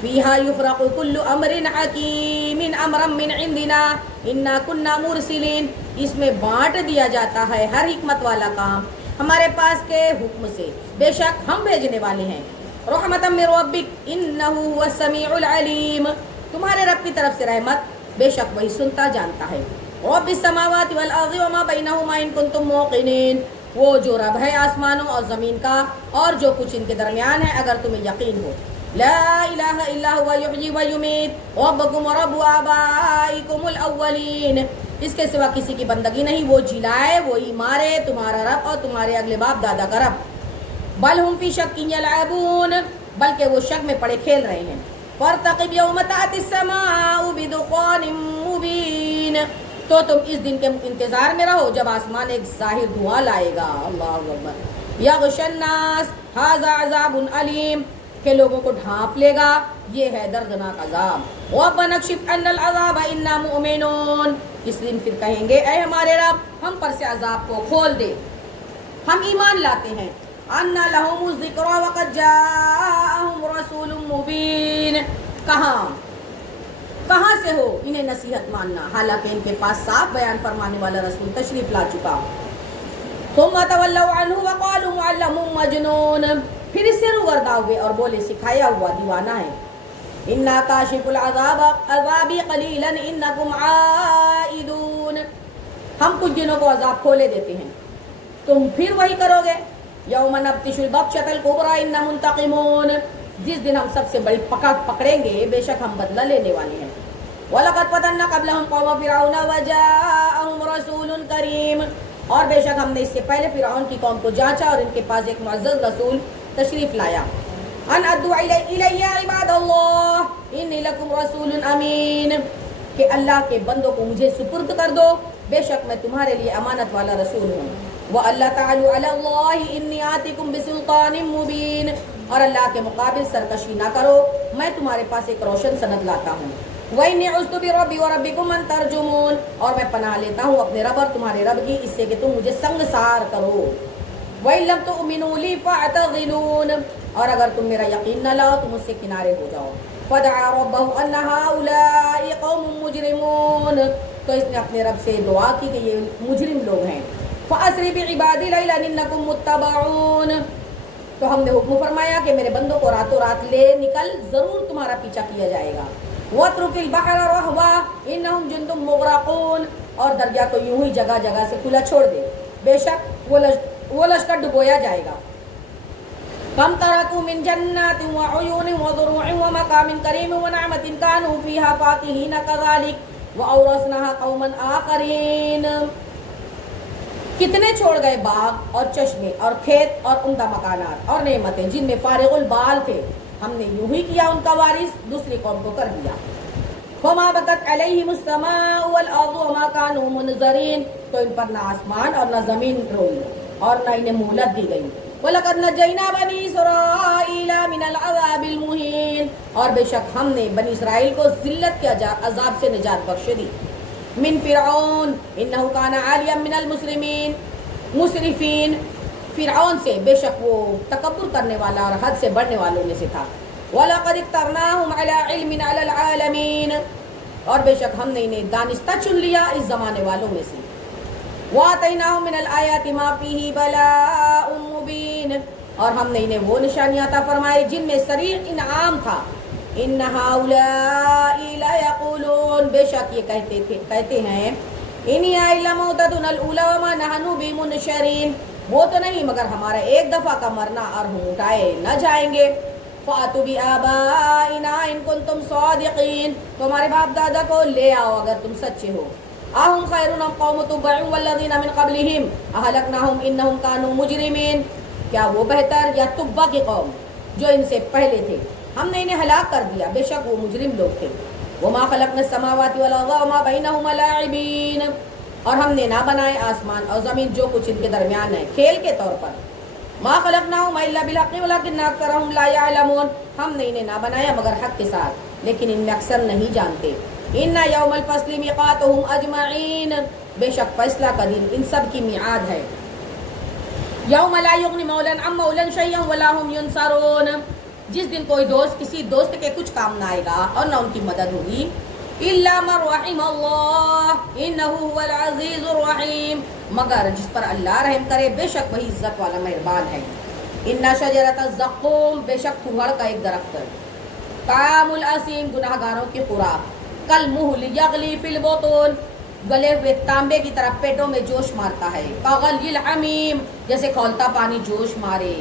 فیہا یفرق کل امر حکیم امرا من عندنا انا کنا مرسلین، اس میں بانٹ دیا جاتا ہے ہر حکمت والا کام ہمارے پاس کے حکم سے، بے شک ہم بھیجنے والے ہیں. رحمتا من ربک انہ هو السمیع العلیم، تمہارے رب کی طرف سے رحمت، بے شک وہی سنتا جانتا ہے. رب السماوات والارض وما بینہما ان کنتم موقنین، وہ جو رب ہے آسمانوں اور زمین کا اور جو کچھ ان کے درمیان ہے اگر تمہیں یقین ہو. لا الہ الا هو یحیی و یمیت ربکم ورب آبائکم الاولین، اس کے سوا کسی کی بندگی نہیں، وہ جلائے وہی مارے، تمہارا رب اور تمہارے اگلے باپ دادا کا رب. بل ہم فی شک یلعبون، بلکہ وہ شک میں پڑے کھیل رہے ہیں. فارتقب یوم تأتی السماء بدخان مبین، تو تم اس دن کے انتظار میں رہو جب آسمان ایک ظاہر دھواں لائے گا. اللہ اکبر. یغشی الناس ھذا عذاب علیم، کہ لوگوں کو ڈھانپ لے گا، یہ ہے دردناک عذاب. ربنا اکشف عنا العذاب انا مؤمنون، اس دن پھر کہیں گے اے ہمارے رب ہم پر سے عذاب کو کھول دے، ہم ایمان لاتے ہیں. انا لهم الذکر وقد جاءهم رسول مبین، کہاں کہاں سے ہو انہیں نصیحت ماننا، حالانکہ ان کے پاس صاف بیان فرمانے والا رسول تشریف لا چکا۔ ثم تولوا عنه وقالوا معلم مجنون، پھر اس سے روگردہ ہوئے اور بولے سکھایا ہوا دیوانہ ہے۔ انا کاشف العذاب قلیلا انکم عائدون، ہم کچھ دنوں کو عذاب کھولے دیتے ہیں، تم پھر وہی کرو گے۔ یوم نبطش البطشۃ الکبریٰ انا منتقمون، جس دن ہم سب سے بڑی پکڑ پکڑیں گے، بے شک ہم بدلہ لینے والے ہیں۔ وَلَقَدْ فَتَنَّا قَبْلَهُمْ قَوْمَ فِرْعَوْنَ وَجَاءَهُمْ رَسُولٌ کریم، اور بے شک ہم نے اس سے پہلے فرعون کی قوم کو جانچا اور ان کے پاس ایک معزز رسول تشریف لایا۔ ان ادعوا الی عباد اللہ انی لکم رسول امین، کہ اللہ کے بندوں کو مجھے سپرد کر دو، بے شک میں تمہارے لیے امانت والا رسول ہوں۔ وَأَلَّا تَعْلُوا عَلَى اللَّهِ إِنِّي آتِكُمْ بِسُلْطَانٍ مُبِينٍ، اور اللہ کے مقابل سرکشی نہ کرو، میں تمہارے پاس ایک روشن سند لاتا ہوں۔ وَإِنِّي عُذْتُ بِرَبِّي وَرَبِّكُمْ أَن تَرْجُمُونِ، اور میں پناہ لیتا ہوں اپنے رب اور تمہارے رب کی اس سے کہ تم مجھے سنگسار کرو۔ وَإِن لَّمْ تُؤْمِنُوا لِي فَاعْتَزِلُونِ، اور اگر تم میرا یقین نہ لاؤ تو مجھ سے کنارے ہو جاؤ۔ فَدَعَا رَبَّهُ أَنَّ هَٰؤُلَاءِ قَوْمٌ مُجْرِمُونَ، تو اس نے اپنے رب سے دعا کی کہ یہ مجرم لوگ ہیں۔ فَأَسْرِ بِعِبَادِي لَيْلًا إِنَّكُمْ مُتَّبَعُونَ، تو ہم نے حکم فرمایا کہ میرے بندوں کو راتوں رات لے نکل، ضرور تمہارا پیچھا کیا جائے گا۔ وَاتْرُكِ الْبَحْرَ رَهْوًا إِنَّهُمْ جُندٌ مُغْرَقُونَ، اور دریا کو یوں ہی جگہ جگہ سے کھلا چھوڑ دے، بے شک وہ لشکر ڈبویا جائے گا۔ كَمْ تَرَكُوا مِنْ جَنَّاتٍ وَعُيُونٍ وَزُرُوعٍ وَمَقَامٍ كَرِيمٍ وَنَعْمَةٍ كَانُوا فِيهَا فَاكِهِينَ كَذَلِكَ وَأَوْرَثْنَاهَا قَوْمًا آخَرِينَ، کتنے چھوڑ گئے باغ اور چشمے اور کھیت اور عمدہ مکانات اور نعمتیں جن میں فارغ البال تھے، ہم نے یوں ہی کیا ان کا وارث دوسری قوم کو کر دیا۔ فَمَا بَكَتْ عَلَيْهِمُ السَّمَاءُ وَالْأَرْضُ وَمَا كَانُوا مُنظَرِينَ، تو ان پر نہ آسمان اور نہ زمین روئی اور نہ انہیں مہلت دی گئی۔ وَلَقَدْ نَجَّيْنَا بَنِي إِسْرَائِيلَ مِنَ الْعَذَابِ الْمُهِينِ، اور بے شک ہم نے بنی اسرائیل کو ذلت کے عذاب سے نجات بخش دی۔ من فرعون انه كان عاليا من مسرفین، فرعون سے بے شک وہ تکبر کرنے والا اور حد سے بڑھنے والوں میں سے تھا۔ وَلَقَدِ اخْتَرْنَاهُمْ عَلَىٰ عِلْمٍ عَلَى الْعَالَمِينَ، اور بے شک ہم نے انہیں دانستہ چن لیا اس زمانے والوں میں سے۔ وَآتَيْنَاهُمْ مِنَ الْآيَاتِ مَا فِيهِ بَلَاءٌ مُبِينٌ، اور ہم نے انہیں وہ نشانیاں عطا فرمائی جن میں صریح انعام تھا۔ إِنَّ هَٰؤُلَاءِ لَيَقُولُونَ، بے شک یہ کہتے ہیں إِنْ هِيَ إِلَّا مَوْتَتُنَا الْأُولَىٰ وَمَا نَحْنُ بِمُنشَرِينَ، وہ تو نہیں مگر ہمارا ایک دفعہ کا مرنا اور ہم اٹھائے نہ جائیں گے۔ فَأْتُوا بِآبَائِنَا إِن كُنتُمْ صَادِقِينَ، تمہارے باپ دادا کو لے آؤ اگر تم سچے ہو۔ أَهُمْ خَيْرٌ أَمْ قَوْمُ تُبَّعٍ وَالَّذِينَ مِن قَبْلِهِمْ أَهْلَكْنَاهُمْ إِنَّهُمْ كَانُوا مُجْرِمِينَ، کیا وہ بہتر یا تبع کی قوم جو ان سے پہلے تھے، ہم نے انہیں ہلاک کر دیا، بے شک وہ مجرم لوگ تھے۔ وَمَا خَلَقْنَا السَّمَاوَاتِ وَالْأَرْضَ وَمَا بَيْنَهُمَا لَاعِبِينَ، اور ہم نے نہ بنائے آسمان اور زمین جو کچھ ان کے درمیان ہے کھیل کے طور پر۔ مَا خَلَقْنَاهُمَا إِلَّا بِالْحَقِّ وَلَٰكِنَّ أَكْثَرَهُمْ لَا يَعْلَمُونَ، ہم نے انہیں نہ بنایا مگر حق کے ساتھ، لیکن ان میں اکثر نہیں جانتے۔ إِنَّ يَوْمَ الْفَصْلِ مِيقَاتُهُمْ أَجْمَعِينَ، بے شک فیصلہ کا دن ان سب کی میعاد ہے۔ یوم لا یغنی مولا عن مولا شیئا ولا هم ینصرون، جس دن کوئی دوست کسی دوست کے کچھ کام نہ آئے گا اور نہ ان کی مدد ہوگی۔ الا من رحم اللہ انہ هو العزیز الرحیم، مگر جس پر اللہ رحم کرے بے شک وہی عزت والا مہربان ہے۔ ان شجرۃ الزقوم، بے شک کھوہڑ کا ایک درخت ہے۔ طعام الاسیم، گناہ گاروں کی خوراک۔ کالمہل یغلی فی البطون، گلے ہوئے تانبے کی طرح پیٹوں میں جوش مارتا ہے۔ کغلی الحمیم، جیسے کھولتا پانی جوش مارے۔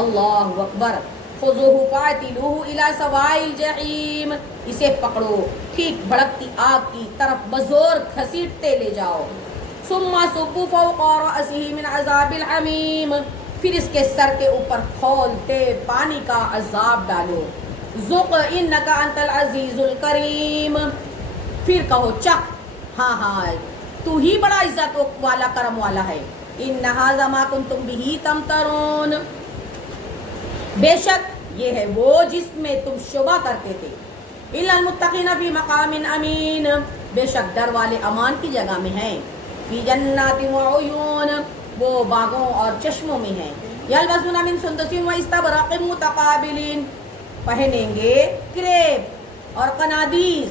اللہ اکبر۔ خذوہ فاعتلوہ الی سواء الجحیم، اسے پکڑو ٹھیک بھڑکتی آگ کی طرف بزور گھسیٹتے لے جاؤ۔ ثم صبوا فوق رأسہ من عذاب الحمیم، پھر اس کے سر کے اوپر کھولتے پانی کا عذاب ڈالو۔ ذق انک انت العزیز الکریم، پھر کہو چکھ، ہاں ہاں تو ہی بڑا عزت والا کرم والا ہے۔ ان ھذا ما کنتم بہ تمترون، بے شک یہ ہے وہ جس میں تم شبہ کرتے تھے۔ الا المتقین فی مقام امین، بے شک ڈر والے امان کی جگہ میں ہیں۔ فی جنات وعیون، وہ باغوں اور چشموں میں ہیں۔ یلبسون من سندس واستبرق متقابلین، پہنیں گے کریب اور قنادیس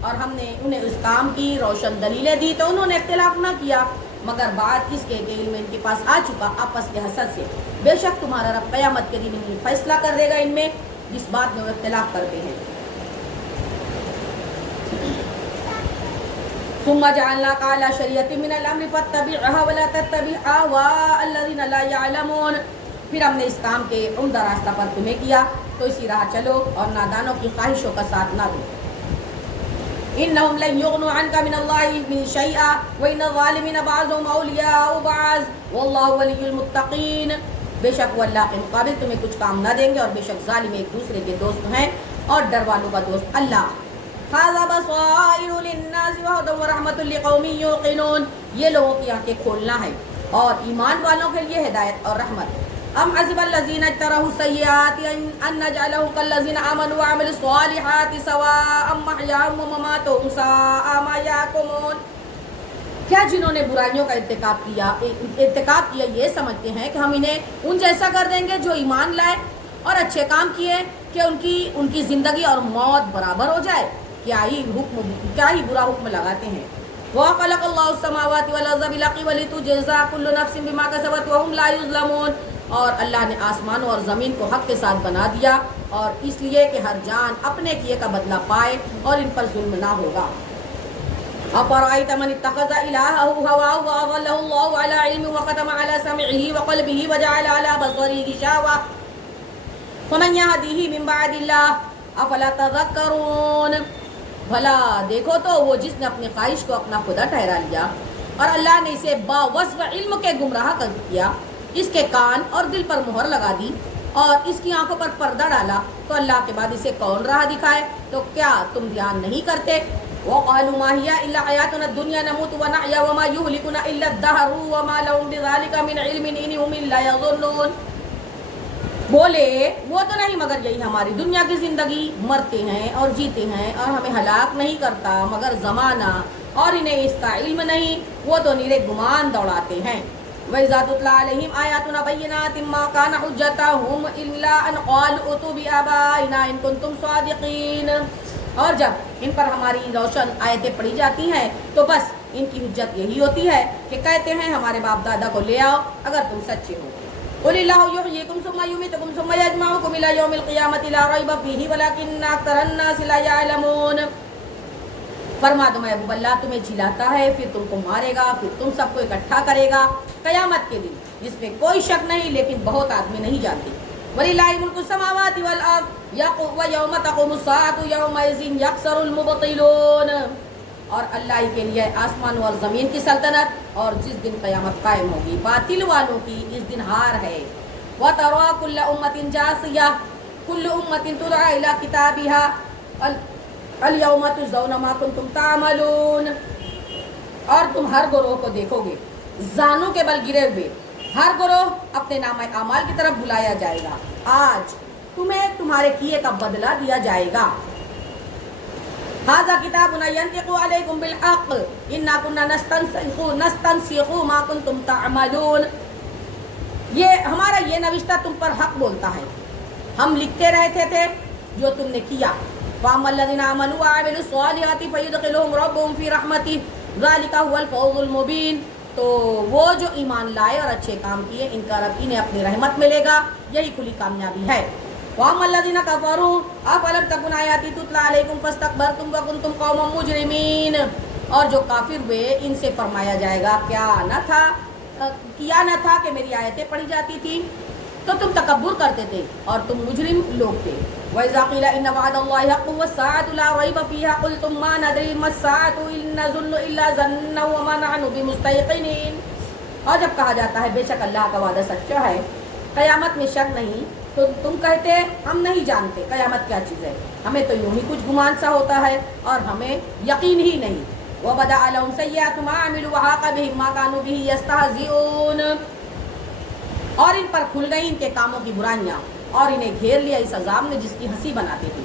اور ہم نے انہیں اس کام کی روشن دلیلیں دی تو انہوں نے اختلاف نہ کیا، مگر بعد اس کے علم ان کے پاس آ چکا آپس کے حسد سے۔ بے شک تمہارا رب قیامت کے دن فیصلہ کر دے گا ان میں جس بات میں وہ اختلاف کرتے ہیں۔ ثم جعلناك على شریعۃ من الامر فاتبعها ولا تتبع اهواء الذين لا يعلمون، پھر ہم نے اس کام کے عمدہ راستہ پر تمہیں کیا تو اسی راہ چلو اور نادانوں کی خواہشوں کا ساتھ نہ دو۔ انہم لن یغنوا عنک من اللہ من شیئا وان الظالمین بعضهم اولیاء بعض واللہ ولی المتقین، بے شک وہ اللہ کے مقابل تمہیں کچھ کام نہ دیں گے اور بے شک ظالم ایک دوسرے کے دوست ہیں اور ڈر والوں کا دوست اللہ۔ ھذا بصائر للناس وہدی ورحمۃ لقوم یوقنون، یہ لوگوں کی آنکھیں کھولنا ہے اور ایمان والوں کے لیے ہدایت اور رحمت۔ ام حسب الذین اجترحوا السیئات ان نجعلهم كالذین آمنوا وعملوا الصالحات سواء محیاهم ومماتهم ساء ما یحکمون، کیا جنہوں نے برائیوں کا ارتکاب کیا یہ سمجھتے ہیں کہ ہم انہیں ان جیسا کر دیں گے جو ایمان لائے اور اچھے کام کیے کہ ان کی زندگی اور موت برابر ہو جائے؟ کیا ہی برا حکم لگاتے ہیں۔ وَخَلَقَ اللَّهُ السَّمَاوَاتِ وَالْأَرْضَ بِالْحَقِّ وَلِتُجْزَىٰ كُلُّ نَفْسٍ بِمَا كَسَبَتْ وَهُمْ لَا يُظْلَمُونَ، اور اللہ نے آسمانوں اور زمین کو حق کے ساتھ بنا دیا اور اس لیے کہ ہر جان اپنے کیے کا بدلہ پائے اور ان پر ظلم نہ ہوگا۔ أَفَرَأَيْتَ مَنِ اتَّخَذَ إِلَٰهَهُ هَوَاهُ وَأَضَلَّهُ اللَّهُ عَلَىٰ عِلْمٍ وَخَتَمَ عَلَىٰ سَمْعِهِ وَقَلْبِهِ وَجَعَلَ عَلَىٰ بَصَرِهِ غِشَاوَةً فَمَن يَهْدِيهِ مِن بَعْدِ اللَّهِ أَفَلَا تَذَكَّرُونَ، بھلا دیکھو تو وہ جس نے اپنی خواہش کو اپنا خدا ٹھہرا لیا اور اللہ نے اسے باوصف علم کے گمراہ کر دیا، اس کے کان اور دل پر مہر لگا دی اور اس کی آنکھوں پر پردہ ڈالا، تو اللہ کے بعد اسے کون راہ دکھائے؟ تو کیا تم دھیان نہیں کرتے؟ وَقَالُوا مَا هِيَ إِلَّا حَيَاتُنَا الدُّنْيَا نَمُوتُ وَنَحْيَا وَمَا يُهْلِكُنَا إِلَّا الدَّهْرُ وَمَا لَهُم بِذَلِكَ مِنْ عِلْمٍ إِنْ هُمْ إِلَّا يَظُنُّونَ، بولے وہ تو نہیں مگر یہی ہماری دنیا کی زندگی، مرتے ہیں اور جیتے ہیں اور ہمیں ہلاک نہیں کرتا مگر زمانہ، اور انہیں اس کا علم نہیں، وہ تو نیرے گمان دوڑاتے ہیں۔ وَإِذَا تُتْلَىٰ عَلَيْهِمْ آيَاتُنَا بَيِّنَاتٍ مَّا كَانَ حُجَّتُهُمْ إِلَّا أَن قَالُوا ائْتُوا بِآبَائِنَا إِن كُنتُمْ صَادِقِينَ، اور جب ان پر ہماری روشن آیتیں پڑھی جاتی ہیں تو بس ان کی حجت یہی ہوتی ہے کہ کہتے ہیں ہمارے باپ دادا کو لے آؤ اگر تم سچے ہو۔ قل اللہ یحییکم ثم یمیتکم ثم یجمعکم الی یوم القیامۃ لا ریب فیہ ولکن اکثر الناس لا یعلمون، فرما دو محبوب اللہ تمہیں جلاتا ہے پھر تم کو مارے گا پھر تم سب کو اکٹھا کرے گا قیامت کے دن جس میں کوئی شک نہیں لیکن بہت آدمی نہیں جانتے۔ وَلِلَّهِ مُلْكُ السَّمَاوَاتِ وَالْأَرْضِ وَيَوْمَ تَقُومُ السَّاعَةُ يَوْمَئِذٍ يَخْسَرُ الْمُبْطِلُونَ، اور اللہ ہی کے لیے آسمان اور زمین کی سلطنت اور جس دن قیامت قائم ہوگی باطل والوں کی اس دن ہار ہے۔ وَتَرَىٰ كُلَّ أُمَّةٍ جَاثِيَةً كُلُّ أُمَّةٍ تُدْعَىٰ إِلَىٰ كِتَابِهَا الْيَوْمَ تُجْزَوْنَ مَا كُنتُمْ تَعْمَلُونَ، اور تم ہر گروہ کو دیکھو گے زانوں کے بل گرے ہوئے، ہر گروہ اپنے نامہ اعمال کی طرف بلایا جائے گا، آج تمہیں تمہارے کیے کا بدلہ دیا جائے گا۔ ھذا کتابنا ینطق علیکم بالحق انا کنا نستنسخ ما کنتم تعملون، یہ ہمارا یہ نوشتہ تم پر حق بولتا ہے، ہم لکھتے رہتے تھے جو تم نے کیا۔ فاما الذین آمنوا وعملوا الصالحات فیدخلهم ربهم فی رحمتہ ذلک هو الفوز المبین، تو وہ جو ایمان لائے اور اچھے کام کیے ان کا رب انہیں اپنی رحمت ملے گا، یہی کھلی کامیابی ہے۔ وَأَمَّا الَّذِينَ كَفَرُوا أَفَلَمْ تَكُنْ آيَاتِي تُتْلَىٰ عَلَيْكُمْ فَاسْتَكْبَرْتُمْ وَكُنْتُمْ قَوْمًا مُجْرِمِينَ، اور جو کافر ہوئے ان سے فرمایا جائے گا کیا نہ تھا کہ میری آیتیں پڑھی جاتی تھی تو تم تکبر کرتے تھے اور تم مجرم لوگ تھے۔ وَإِذَا قِيلَ إِنَّ وَعْدَ اللَّهِ حَقٌّ وَالسَّاعَةُ لَا رَيْبَ فِيهَا قُلْتُم مَّا نَدْرِي مَا السَّاعَةُ إِن نَّظُنُّ إِلَّا ظَنًّا وَمَا نَحْنُ بِمُسْتَيْقِنِينَ، اور جب کہا جاتا ہے بے شک اللہ کا وعدہ سچا ہے قیامت میں شک نہیں تو تم کہتے ہم نہیں جانتے قیامت کیا چیز ہے، ہمیں تو یوں ہی کچھ گمان سا ہوتا ہے اور ہمیں یقین ہی نہیں۔ وَبَدَأَ لَهُمْ سَيِّئَاتُ مَا عَمِلُوا وَحَاقَ بِهِم مَّا كَانُوا بِهِ يَسْتَهْزِئُونَ، اور ان پر کھل گئی ان کے کاموں کی برائیاں اور انہیں گھیر لیا اس عذاب نے جس کی ہنسی بناتے تھے۔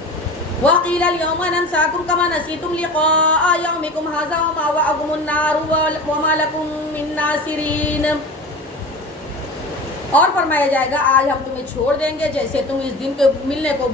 وَقِيلَ الْيَوْمَ نَنسَاكُمْ كَمَا نَسِيتُمْ لِقَاءَ يَوْمِكُمْ هَٰذَا وَمَأْوَاكُمُ النَّارُ وَمَا لَكُم مِّن نَّاصِرِينَ، اور جب کہا جاتا ہے بے شک اللہ کا وعدہ سچا ہے قیامت میں شک نہیں تو تم کہتے ہم نہیں جانتے قیامت کیا چیز ہے، ہمیں تو یوں ہی کچھ گمان سا ہوتا ہے اور ہمیں یقین ہی نہیں۔ وَبَدَأَ لَهُمْ سَيِّئَاتُ مَا عَمِلُوا وَحَاقَ بِهِم مَّا كَانُوا بِهِ يَسْتَهْزِئُونَ، اور ان پر کھل گئی ان کے کاموں کی برائیاں اور انہیں گھیر لیا اس عذاب نے جس کی ہنسی بناتے تھے۔ اور فرمایا جائے گا آج ہم تمہیں چھوڑ دیں گے جیسے تم اس دن کو ملنے کو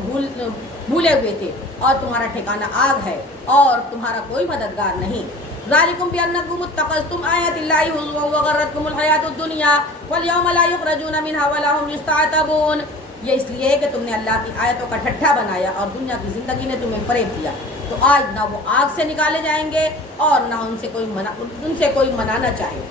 بھولے ہوئے تھے، اور تمہارا ٹھکانہ آگ ہے اور تمہارا کوئی مددگار نہیں۔ ذالکم بأنکم اتخذتم آیات اللہ ہزوا وغرتکم الحیاۃ الدنیا والیوم لا یخرجون منها ولا هم یستعتبون۔ یہ اس لیے کہ تم نے اللہ کی آیتوں کا ٹھٹھا بنایا اور دنیا کی زندگی نے تمہیں فریب دیا، تو آج نہ وہ آگ سے نکالے جائیں گے اور نہ ان سے کوئی منانا چاہے۔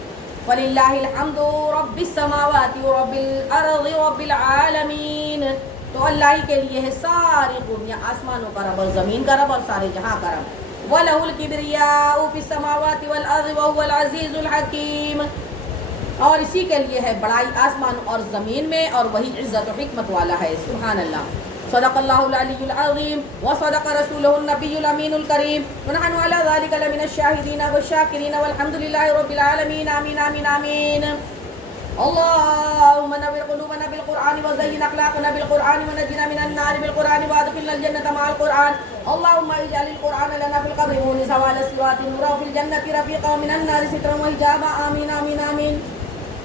وَلِلَّهِ الْحَمْدُ رَبِّ السَّمَاوَاتِ وَرَبِّ الْأَرْضِ وَرَبِّ الْعَالَمِينَ، تو اللہ ہی کے لیے ہے ساری خوبیاں، آسمانوں کا رب اور زمین کا رب اور سارے جہاں کا رب۔ وَلَهُ الْكِبْرِيَاءُ فِي السَّمَاوَاتِ وَالْأَرْضِ وَهُوَ الْعَزِيزُ الْحَكِيمُ، اور اسی کے لیے ہے بڑائی آسمان اور زمین میں، اور وہی عزت و حکمت والا ہے۔ سبحان اللہ۔ صدق اللہ العلی العظیم وصدق رسولہ النبی الامین الکریم ونحن علی ذلک لمن الشاہدین والشاکرین والحمد للہ رب العالمین۔ آمین آمین آمین۔ اللهم نور قلوبنا بالقرآن وزين أخلاقنا بالقرآن ونجنا من النار بالقرآن وادخلنا الجنة مع القرآن. اللهم اجعل القرآن لنا في القبر مونسا وعلى الصراط نورا وفي الجنة رفيقا ومن النار سترا وحجابا. آمين آمين آمين.